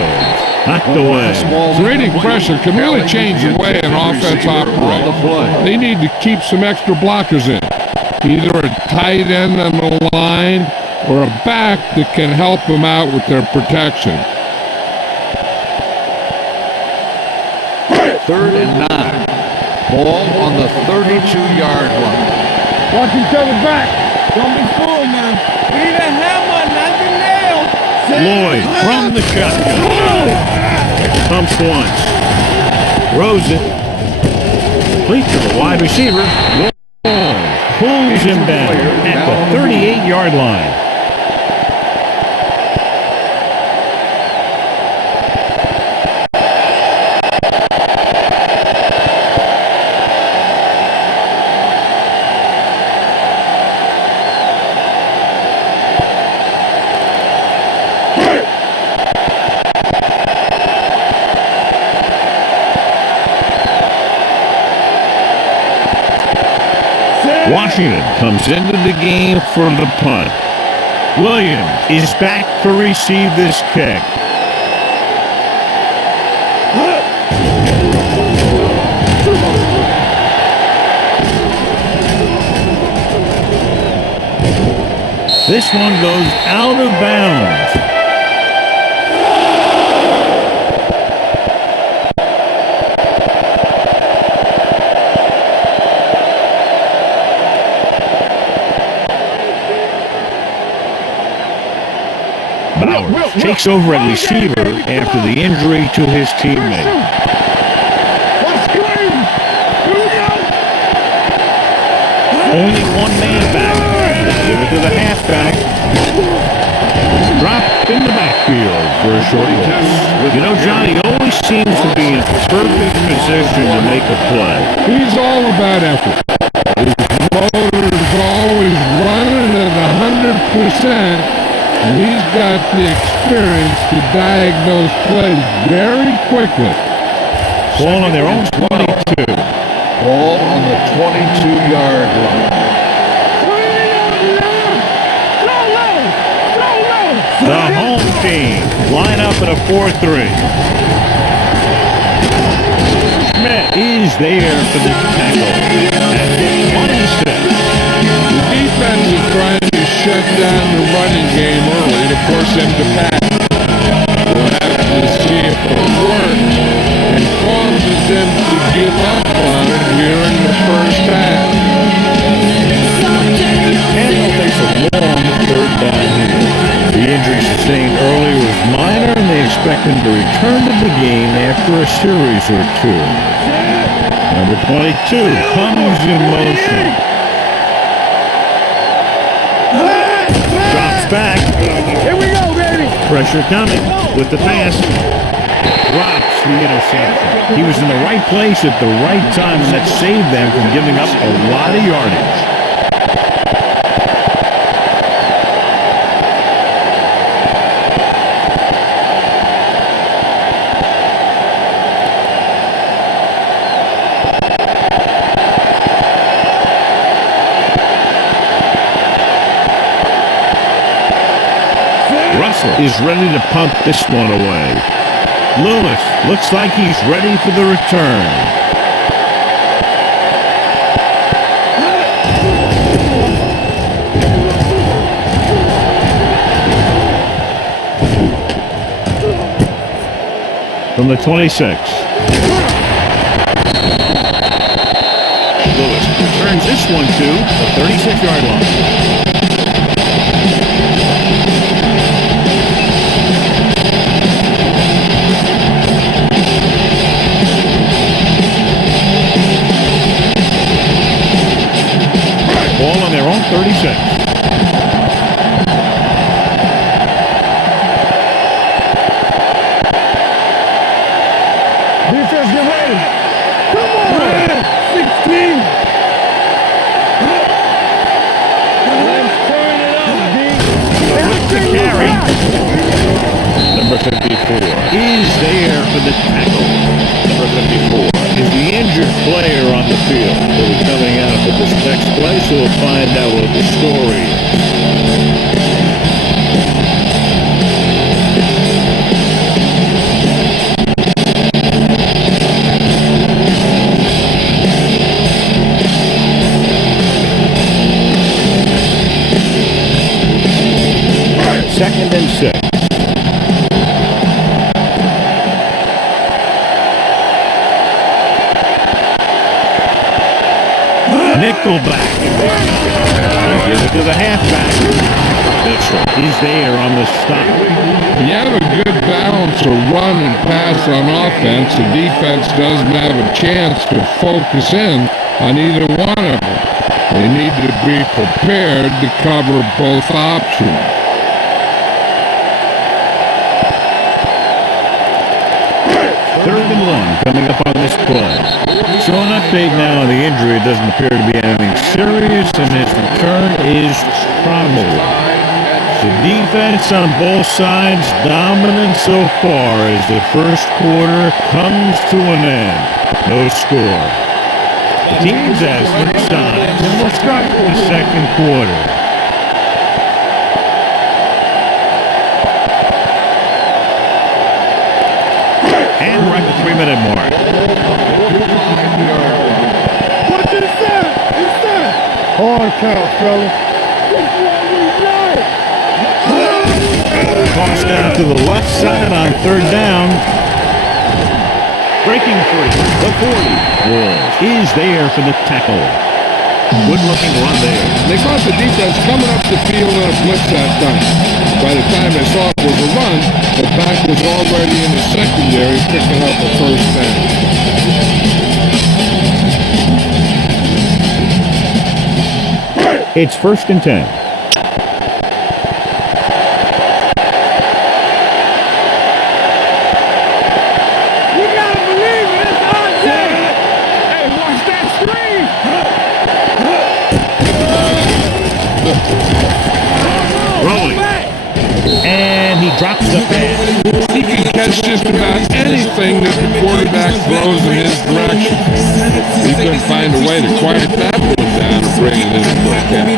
Knocked away. Creating pressure can really change the way an offense operates. They need to keep some extra blockers in. Either a tight end on the line or a back that can help them out with their protection. 3rd and 9. Ball on the 32-yard line. Watch each other back. Don't be fooled now. We need a hammer, not the nail. Lloyd from the shotgun. Pumps once. Throws it. Complete to the wide receiver. Pulls him down at the 38-yard line. Washington comes into the game for the punt. Williams is back to receive this kick. This one goes out of bounds. Takes over at receiver after the injury to his teammate. Only one man back. Give it to the halfback. Dropped in the backfield for a short loss. You know, Johnny always seems to be in perfect position to make a play. He's all about effort. His motor's always running at 100%. And he's got the experience to diagnose plays very quickly. Ball on their own 22. Ball on the 22-yard line. The home team line up in a 4-3. Schmidt is there for the tackle at the 26. The defense is trying to shut down the running game early to force him to pass. We'll have to see if it works and causes them to give up on it here in the first half. And they'll face a long 3rd down here. The injury sustained earlier was minor, and they expect him to return to the game after a series or two. Number 22 comes in motion. Drops back. Here we go, baby. Pressure coming with the pass. Drops the interception. He was in the right place at the right time, and that saved them from giving up a lot of yardage. Is ready to pump this one away. Lewis looks like he's ready for the return. From the 26. Lewis returns this one to the 36-yard line. Ball on their own 36. Defense, get ready. Come on. 16. Let's turn it up, D. To carry. Number 54 is there for the tackle. Number 54 is the injured player on the field. He'll be coming out for this next play, so we'll find out what the story is. nickelback. Give it to the halfback. He's there on the stop. You have a good balance of run and pass on offense. The defense doesn't have a chance to focus in on either one of them. They need to be prepared to cover both options. Third and 1 coming up on this play. So an update now on the injury. It doesn't appear to be anything serious, and his return is troubled. The defense on both sides dominant so far as the first quarter comes to an end. No score. Teams as their sides, and we'll start with the second quarter. And we're at the 3-minute mark. What is that? It's that. Hard count, fella. Toss down to the left side on third down. Breaking free. The 40. Wolves is there for the tackle. Good looking run there. They caught the defense coming up the field in a blitz that time. By the time they saw it was a run, the back was already in the secondary picking up a first down. It's 1st and 10. Rolling. And he drops the pass. He can catch just about anything that the quarterback throws in his direction. He couldn't find a way to quiet that one down and bring it in for a catch.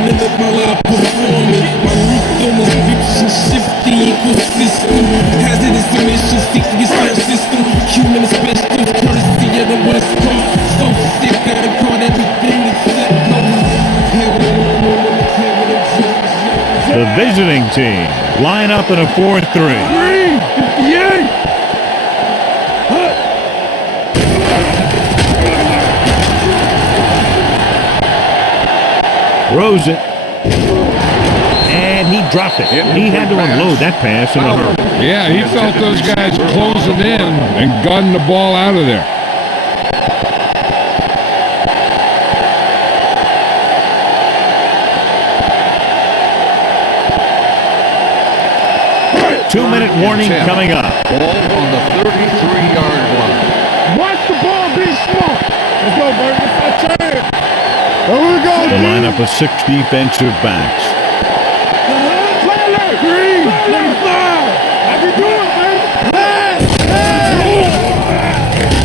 The visiting team line up in a 4-3. Throws it. And he dropped it. He had to unload that pass in a hurry. Yeah, he felt those guys closing in and gunning the ball out of there. Two-minute warning coming up. Ball on the 33-yard line. Watch the ball be smart. Let's go, baby. Let's turn it. Here we go, The lineup of 6 defensive backs. Play alert. 3, 5. How you doing, baby?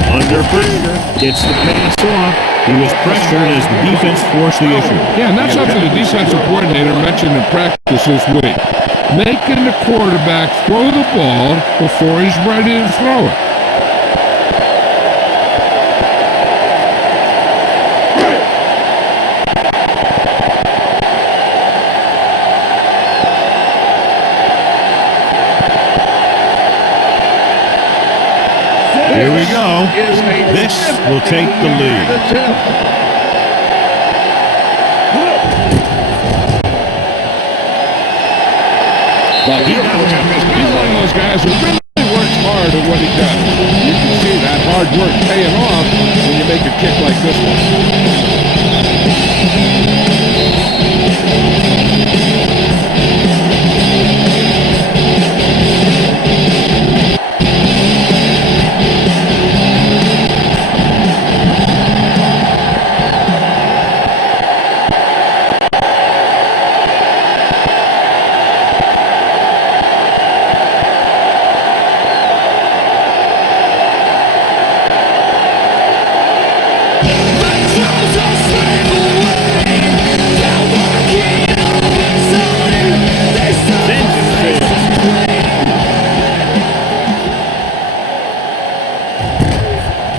Under pressure. Gets the pass off. He was pressured as the defense forced the issue. Yeah, and that's something the defensive coordinator mentioned in practice this week. Making the quarterback throw the ball before he's ready to throw it. Here we go. This will take the lead. But he's one of those guys who really works hard at what he does. You can see that hard work paying off when you make a kick like this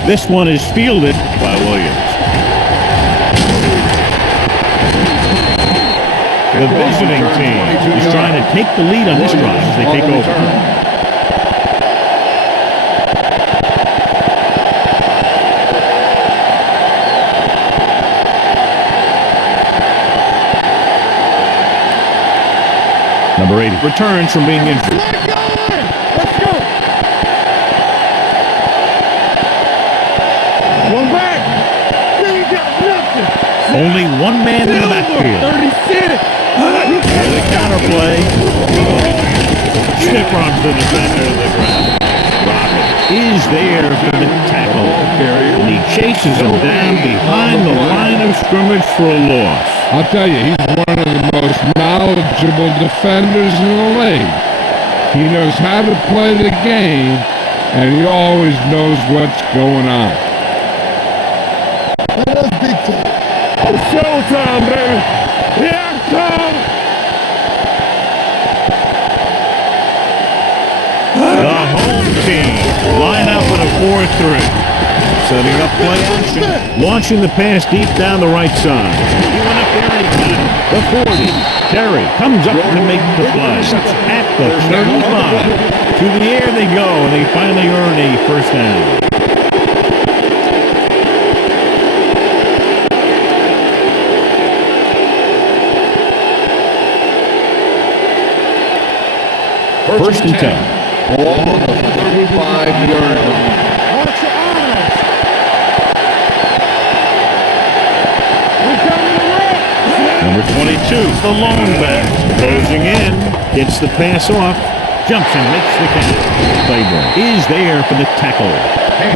This one is fielded by Williams. The visiting team is trying to take the lead on this drive as they take over. Number 80 returns from being injured. Let's go. One back. They got nothing. Only one man in the backfield. 36. Here the counterplay. Stiff runs the defender to the ground. Robert is there for the tackle. And he chases him down behind the line of scrimmage for a loss. I'll tell you, he's one of the most knowledgeable defenders in the league. He knows how to play the game, and he always knows what's going on. Showtime, baby. Here it comes. The home team line up in a 4-3. Setting up play action. Launching the pass deep down the right side. He went up there and he got it. The 40. Terry comes up to make the play. At the 35. To the air they go, and they finally earn a first down. First and 10. Ball on the 35-yard line. Watch your eyes. We're coming to work. Number 22, the long back. Closing in. Gets the pass off. Jumps and makes the catch. Playboy is there for the tackle.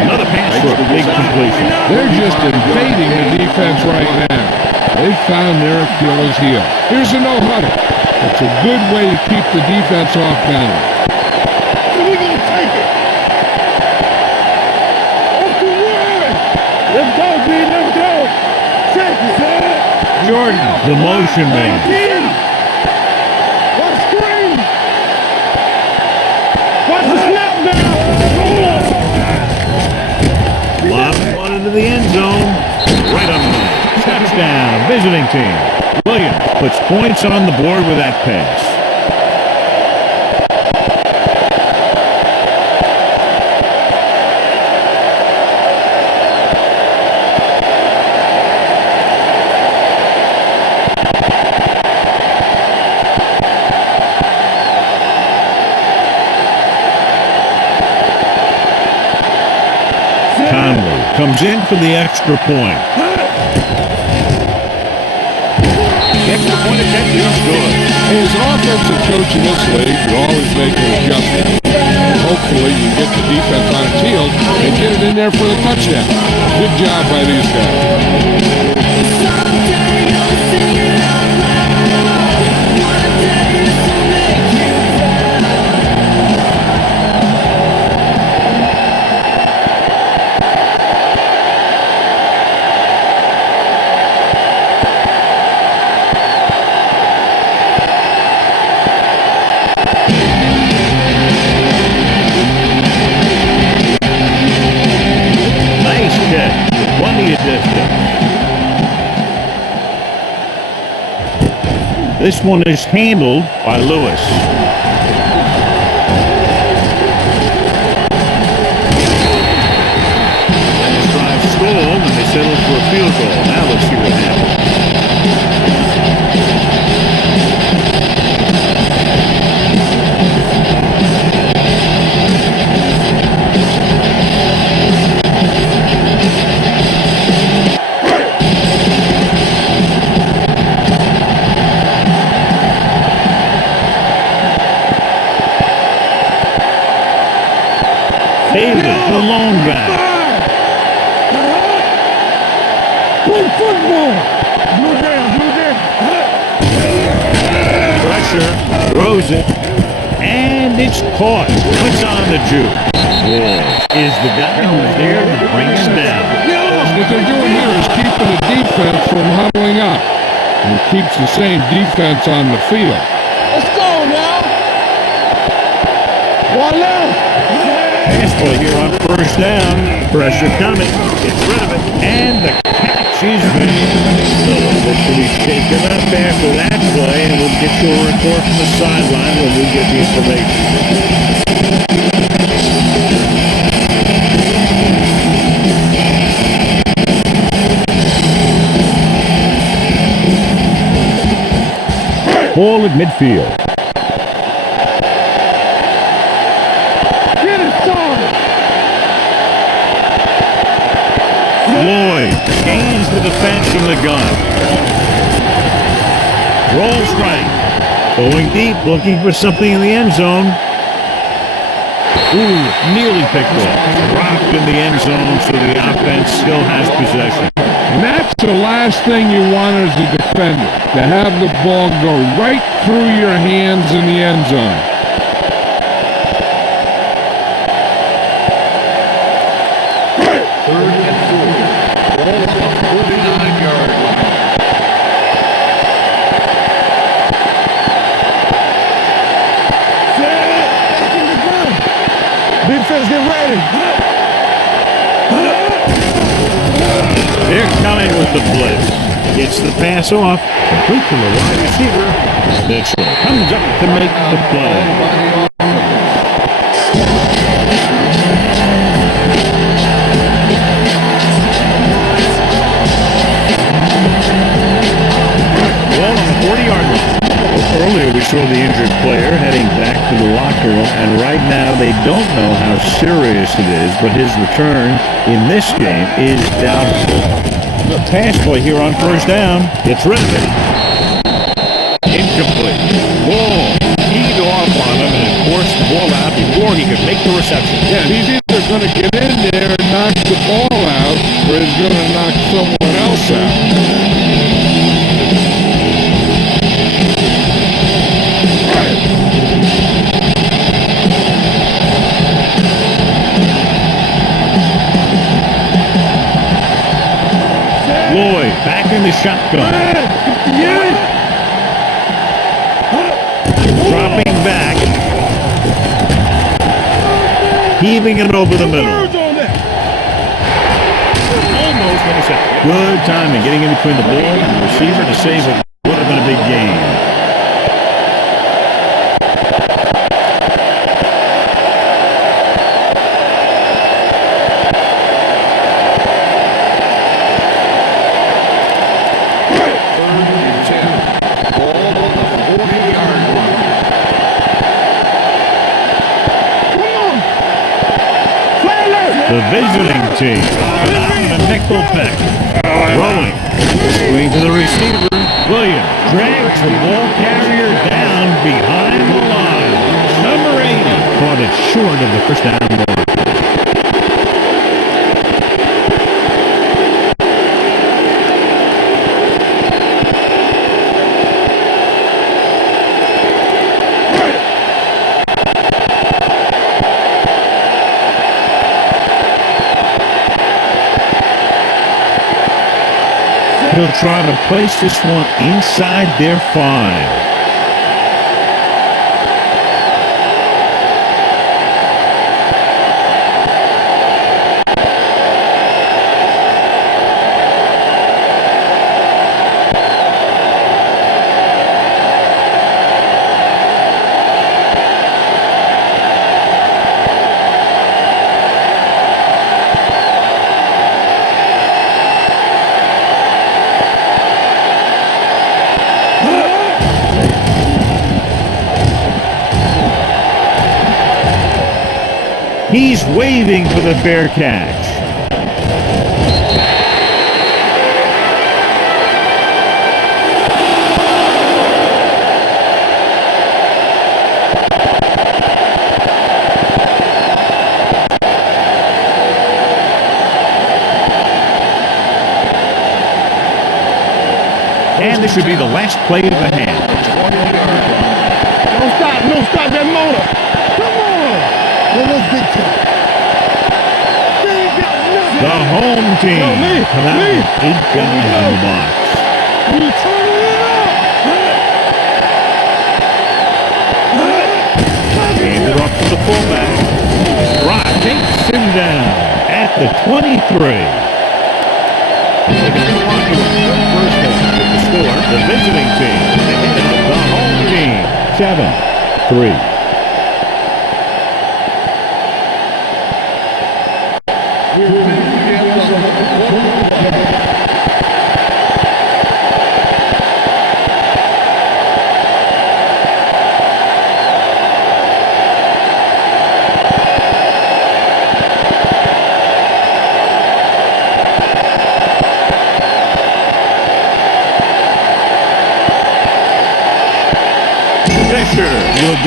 Another pass for a big completion. They're just invading the defense right now. They found their Achilles heel. Here's a no-huddle. It's a good way to keep the defense off balance. We're going to take it. Up the word. Let's go, B. Let's go. Check it, son. Jordan, the motion man. What a screen. Watch the snap now. Lob one into the end zone. Right on the line. Touchdown, visiting team. Williams puts points on the board with that pass. Conley comes in for the extra point. Extra point attempt is good. As an offensive coach in this league, you always make an adjustment. Hopefully you get the defense on its heels and get it in there for the touchdown. Good job by these guys. This one is handled by Lewis. This drive stalled, and they settled for a field goal. Now let's see what happens. David, the long back. Play football. Move there. Pressure, throws it, and it's caught. Puts on the juke. Ward is the guy who's there to bring him down. What they're doing here is keeping the defense from huddling up. And it keeps the same defense on the field. Let's go now. One left. Pass play here on first down. Pressure coming. Gets rid of it. And the catch is made. So officially shaken up after that play, and we'll get you a report from the sideline when we get the information. Ball at midfield. Lloyd gains the defense from the gun. Rolls right. Going deep, looking for something in the end zone. Ooh, nearly picked off. Dropped in the end zone, so the offense still has possession. And that's the last thing you want as a defender, to have the ball go right through your hands in the end zone. Third and 4. Ball on the 49-yard line. Defense, get ready. They're coming with the blitz. Gets the pass off. Complete to the wide receiver. Mitchell comes up to make the play. Ball on the 40-yard line. Earlier we saw the injured player heading back to the locker room, and right now they don't know how serious it is, but his return in this game is doubtful. The pass play here on first down. It's rid of it. Incomplete. Ball keyed off on him and forced the ball out before he could make the reception. Yeah, he's either going to get in there and knock the ball out, or he's going to knock someone else out. Lloyd back in the shotgun. Dropping back. Heaving it over the middle. Almost intercepted. Good timing getting in between the ball and the receiver to save what would have been a big gain. The visiting team on the nickel back. Rolling. Swing to the receiver. Williams drags the ball carrier down behind the line. Number 80 caught it short of the first down mark. He'll try to place this one inside their 5. He's waving for the fair catch. And this should be the last play of the half. Don't stop that motor. Come on. Let's big time. The home team come out with 8 guys in the box. You turn it up. Handed off to the fullback. Rock takes him down at the 23. The score, the visiting team, the home team, 7-3.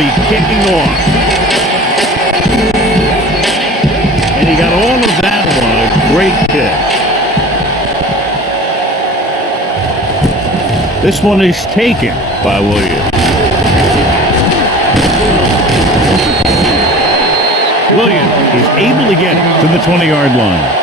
be kicking off. And he got all of that one. A great kick. This one is taken by Williams. Williams is able to get it to the 20-yard line.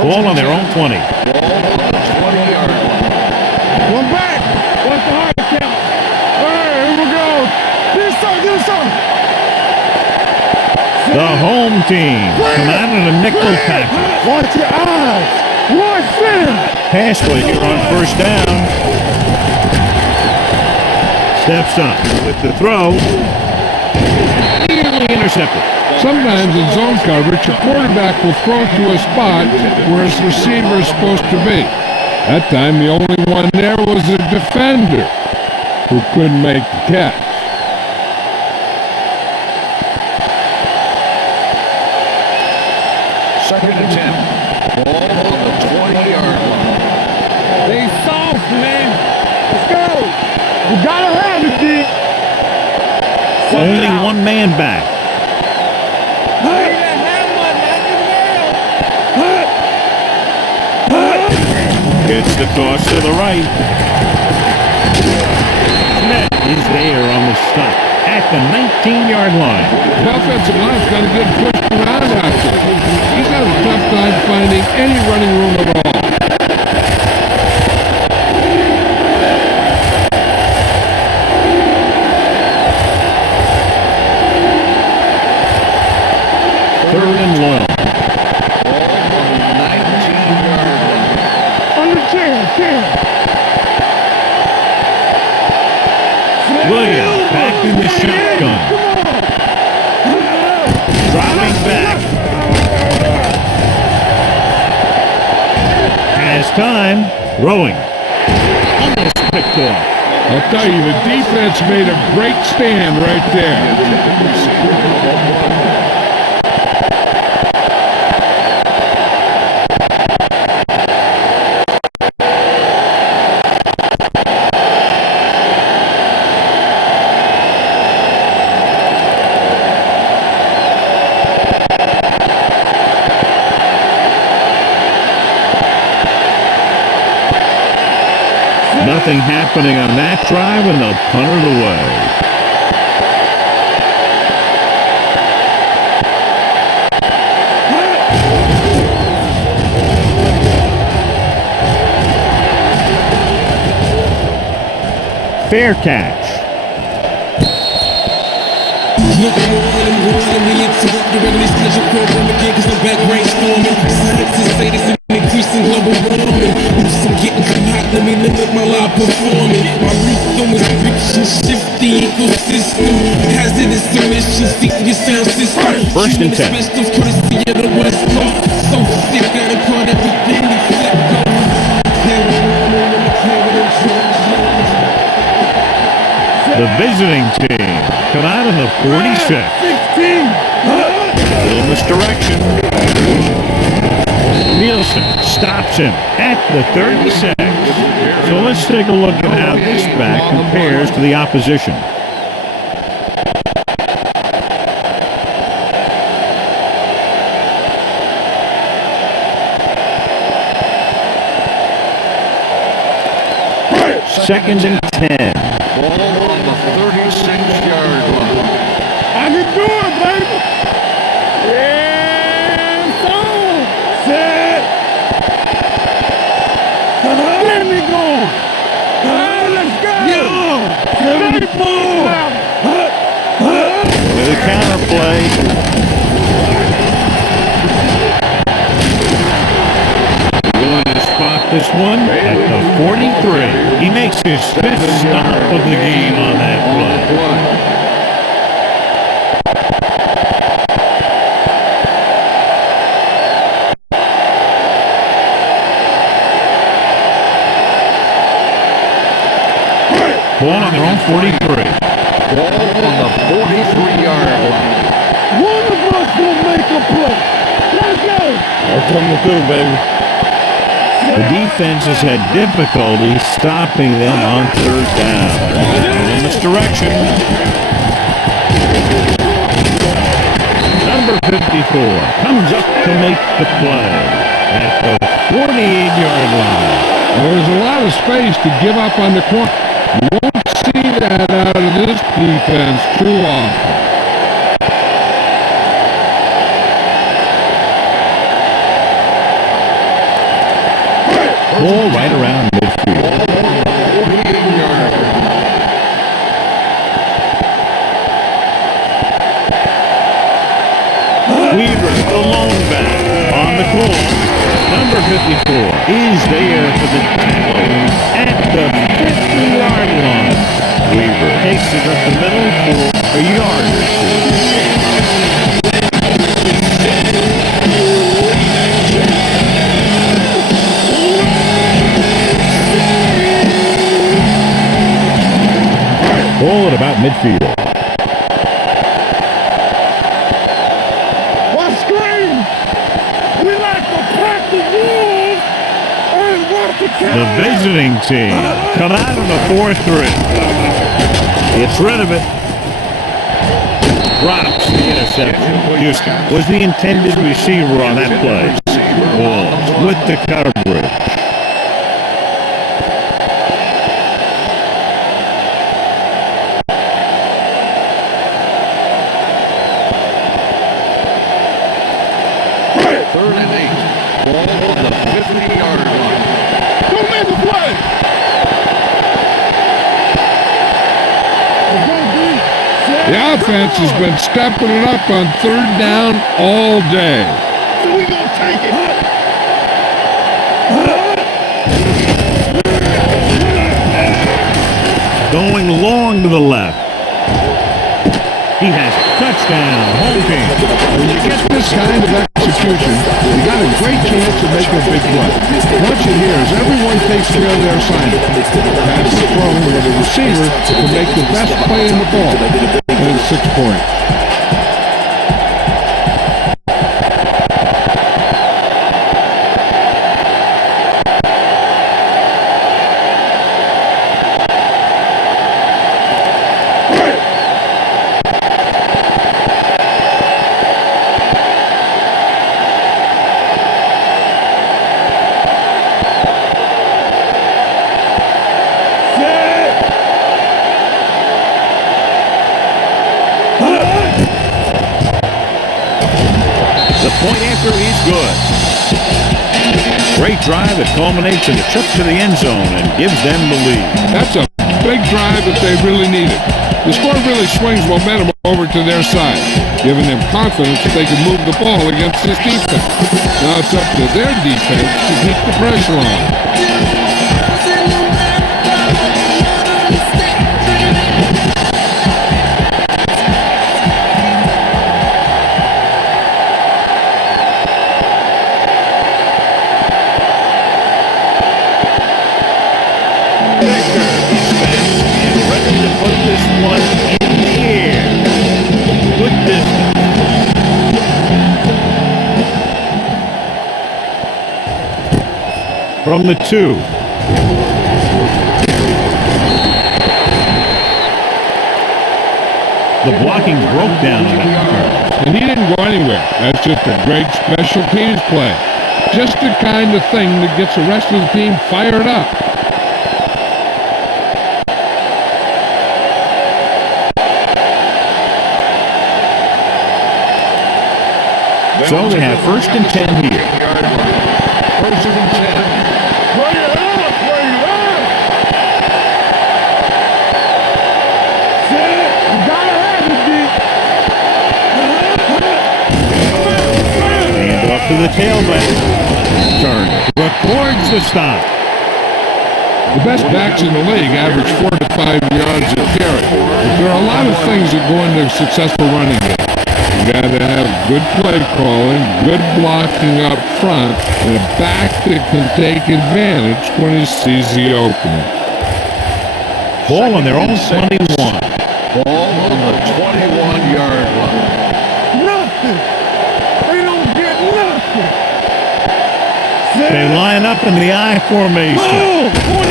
Ball on their own 20. One back. What's the hard count? All right, here we go. Do something. The home team come out in a nickel package. Watch your eyes. Watch them. Pass play here on first down. Steps up with the throw. Nearly intercepted. Sometimes in zone coverage, a quarterback will throw to a spot where his receiver is supposed to be. That time, the only one there was a defender who couldn't make the catch. Second and 10. Ball on the 20-yard line. They soft, man. Let's go. You gotta have it, D. Only one man back. Gets the toss to the right. Smith is there on the stop at the 19-yard line. The offensive line's got to get pushed around out there. He's got a tough time finding any running room at all. Third and long. Williams back in the shotgun. Dropping back. Has time. Throwing. Almost picked off. I'll tell you, the defense made a great stand right there. Nothing happening on that drive, and they'll punt it away. Fair catch. Nothing more than I'm going, we interrupt the regularly scheduled program again because I'm back brainstorming. Scientists say this is increasing global warming. Oops, I'm getting too hot, let me limit my live performing. My rhythm is friction, shift the ecosystem. Hazardous emissions, seek your sound system. First and 10. Specials, courtesy of the West Coast. So stiff, gotta call everything we flip go. The visiting team come out in the 46. 16. Little misdirection. Nielsen stops him at the 36. So let's take a look at how this back compares to the opposition. Second and 10. Ball on the 36-yard line. I can do it, baby. And so set. Let me go. Let's go. With a counter play. Willing to spot this one at the 43. He makes his fifth stop of the game on that play. Ball on their own 43. Ball on the 43-yard line. One of us will make a play. Let's go. They're coming through, baby. The defense has had difficulty stopping them on third down. In this direction. Number 54 comes up to make the play at the 48-yard line. There's a lot of space to give up on the corner. You won't see that out of this defense too often. Ball right around midfield. Weaver, the lone back, on the call. Number 54 is there for the tackle at the 50-yard line. Weaver takes it up the middle for a yard or two. Ball at about midfield. What scream? We like to pack the wolves and walk the The visiting team come out of the 4-3. Gets rid of it. Drops the interception. Houston was the intended receiver on that play. Ball with the coverage. Third and 8. Ball on the 50-yard line. Don't make a play. The offense has been stepping it up on third down all day. So we gonna take it. Going long to the left. He has a touchdown. Home team. When you get this kind of execution, you got a great chance to make a big play. What you hear is everyone takes care of their assignment. Pass the throw where the receiver can make the best play in the ball. And it's 6 points. Point after is good. Great drive that culminates in a trip to the end zone and gives them the lead. That's a big drive that they really needed. The score really swings momentum over to their side, giving them confidence that they can move the ball against this defense. Now it's up to their defense to keep the pressure on. Put this one in the air. Good distance. From the 2. The blocking broke down on that. And he didn't go anywhere. That's just a great special teams play. Just the kind of thing that gets the rest of the team fired up. So they have 1st and 10 here. 1st and 10. Bring it up, bring it up. Set it. You gotta have it, D. Hand off to the tailback. Turn. Records the stop. The best backs in the league average 4 to 5 yards a carry. But there are a lot of things that go into a successful running game. You got to have good play calling, good blocking up front, and a back that can take advantage when he sees the opening. Ball on their own 21. Ball on the 21-yard line. They line up in the I formation. Oh, 48.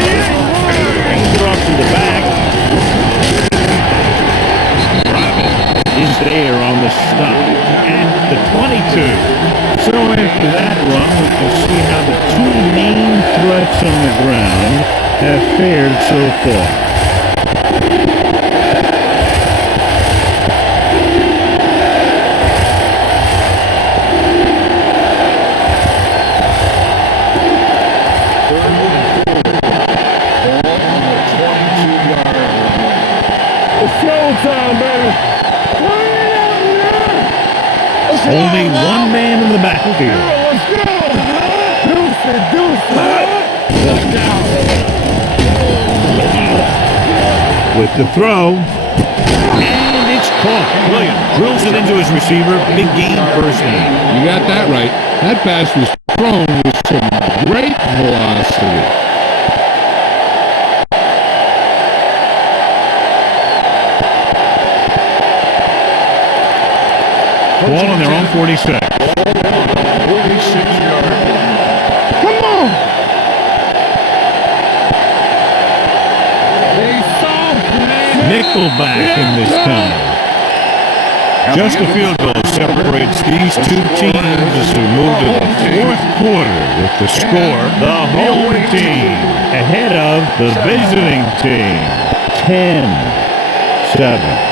Hangs it off to the back. Is there on the stop at the 22. So after that run, we can see how the two main threats on the ground have fared so far. Showtime, baby. Only one man in the backfield. Let's go. Deuce. With the throw. And it's caught. Williams drills it into his receiver. Big gain first down. You got that right. That pass was thrown with some great velocity. Ball on their own 46. 46 yards. Come on. They soft, man. Nickelback in this time. Just a field goal separates these two teams as we move to the fourth quarter with the score. The home team ahead of the visiting team. 10-7.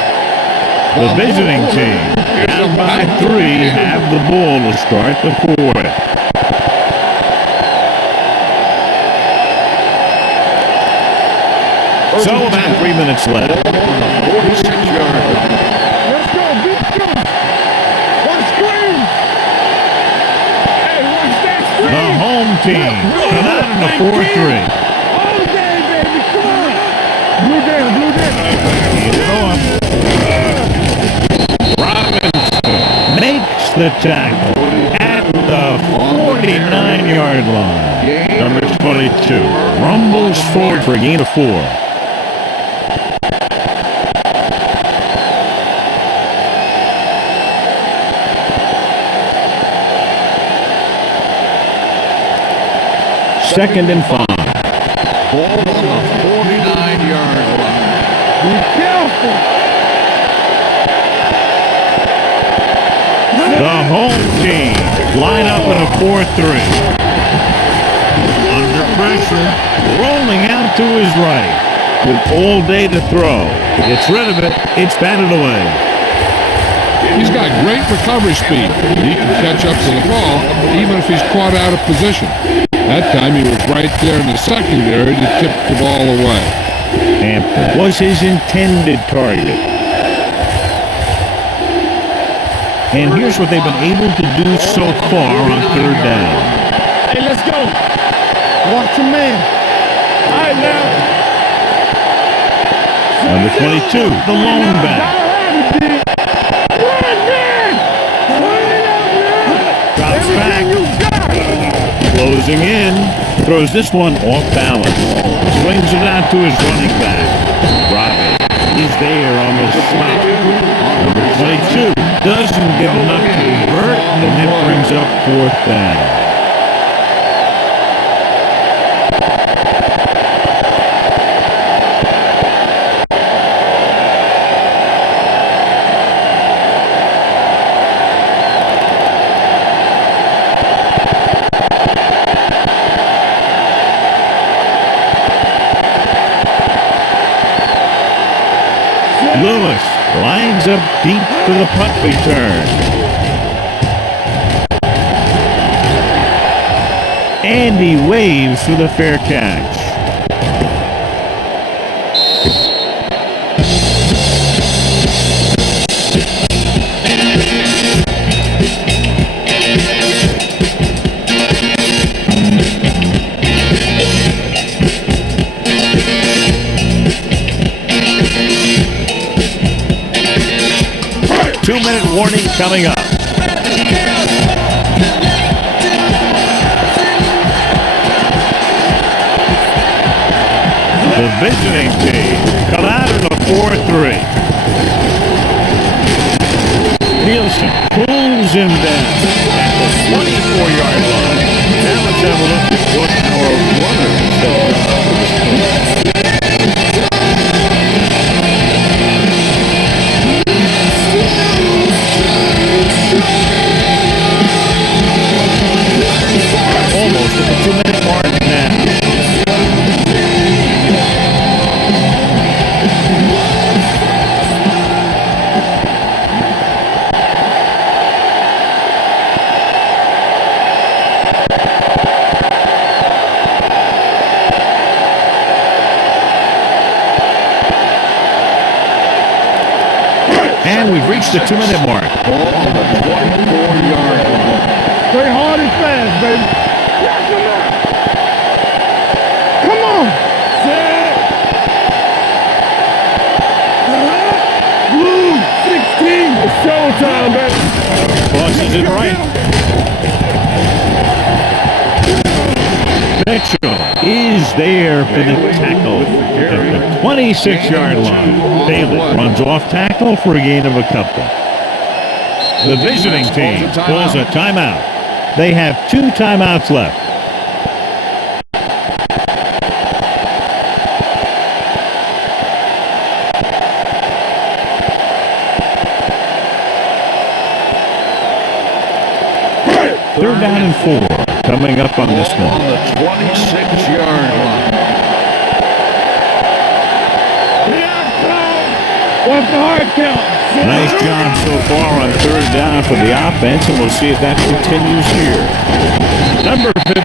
The visiting team, down by 3, have the ball to start the fourth. So about 3 minutes left. 46 yards. Let's go, big jump. One screen. Hey, watch that screen. The home team come out in the 4-3. All day, baby. Come on. Blue down. Get it on. Makes the tackle at the 49-yard line. Number 22 rumbles forward for a gain of 4. Second and 5. Ball on the 49-yard line. Be careful. The home team line up in a 4-3. Under pressure, rolling out to his right with all day to throw. Gets rid of it. It's batted away. He's got great recovery speed. He can catch up to the ball even if he's caught out of position. That time he was right there in the secondary to tip the ball away. Hampton was his intended target. And here's what they've been able to do so far on third down. Hey, let's go. Watch your man. All right, now. Number 22, the lone back. Drops back. Closing in. Throws this one off balance. Swings it out to his running back. Robbie. He's there on the spot. Number 22 doesn't get enough to convert, and that brings up fourth down. Lewis lines up deep for the punt return. And he waves for the fair catch. Two-minute warning coming up. The visiting team come out in a 4-3. Nielsen pulls him down at the 24-yard line. Now let's have a look at what our runners have done for this almost at the 2-minute mark now. And we've reached the 2-minute mark. Ball on the 24-yard line. Play hard and fast, baby. Come on. Set. Blue 16. It's showtime, baby. Crosses it right. Mitchell is there for the tackle at the 26-yard line. Bailey runs off tackle for a gain of a couple. The visiting team calls a timeout. They have 2 timeouts left. Third down and 4 coming up on this one. On the 26-yard line. What's the hard count? Nice job so far on third down for the offense, and we'll see if that continues here. Number 54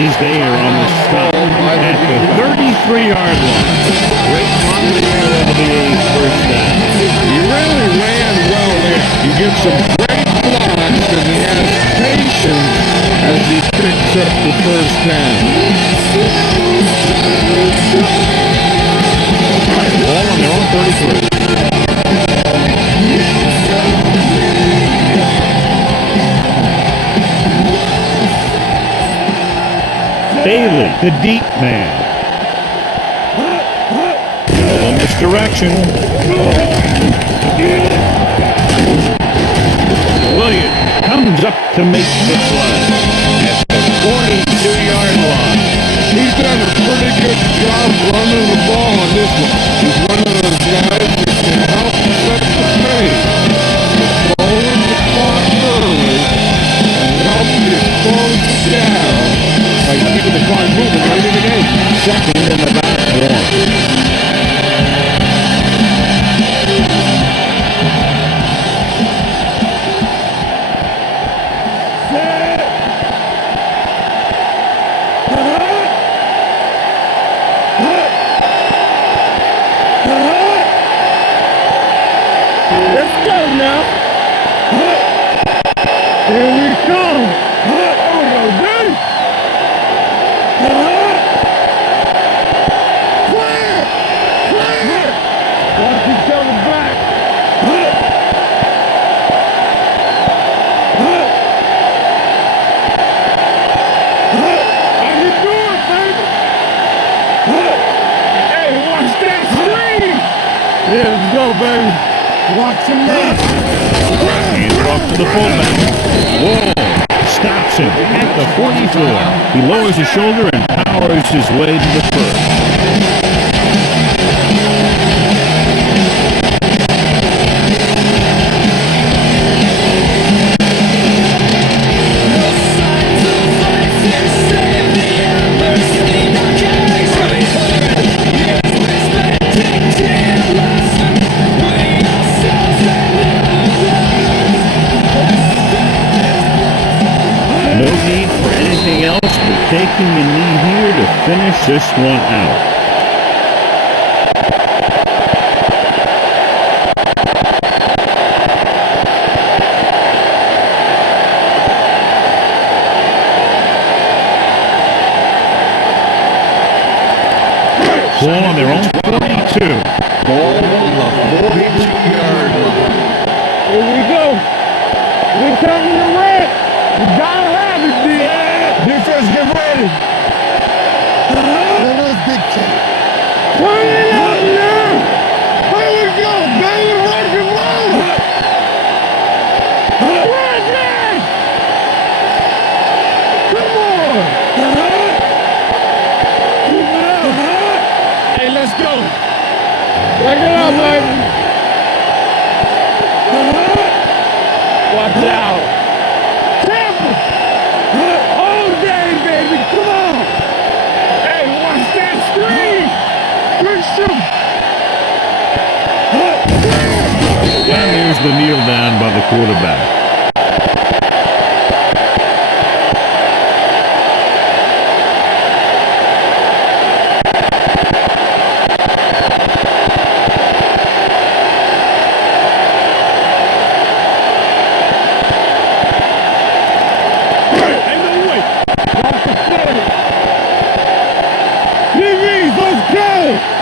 is there on the stop at the 33-yard line. Great run there. That'll be a first down. He really ran well there. He gets some great blocks, and he has patience as he picks up the first down. Ball on their own 33. Bailey, the deep man. Well, in this direction. Williams comes up to make the play at the 42-yard line. He's done a pretty good job running the ball on this one. He's one of those guys that can help set the pace. Forward the clock early and help you close down by keeping the clock moving right in the game. Second and about 1. Let's go now. Here we come. Oh, no, dude. Clear. Clear. Watch each other back. How you doing, baby? Hey, watch that screen. Yeah, let's go, baby. Watch him now. He's off to the fullback. Whoa! Stops him at the 44. He lowers his shoulder and powers his way to the first. No need for anything else but taking a knee here to finish this one out. Ball on their own 42. Ball on the 42-yard line. Here we go. We're turning the red. We gotta have it, D. Defense, get ready. Another big kick. Turn it up now. Here we go, baby. Rock and roll. Rock Look it up, baby. Watch out. Tampa. All day, baby. Come on. Hey, watch that screen. Good shoot. And there's the kneel down by the quarterback.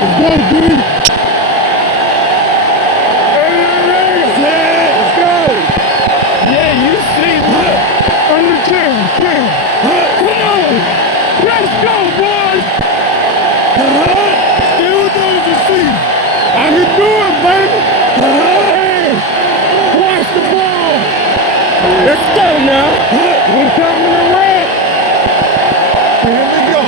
Let's go, dude. Let's go. Yeah, you see what? Under 10. Come on. Let's go, boys. Still those you see. I can do it, baby. Hey, watch the ball. Let's go now. We're coming to red. Here we go.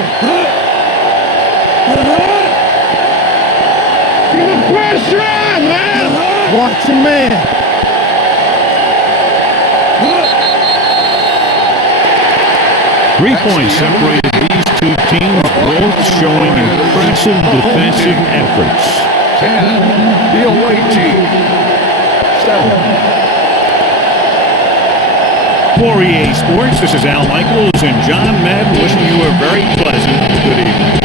Pressure on, man! Watch your man! 3 points separated these two teams, both showing impressive defensive efforts. 10, the away team. 7. For EA Sports, this is Al Michaels and John Madden wishing you a very pleasant good evening.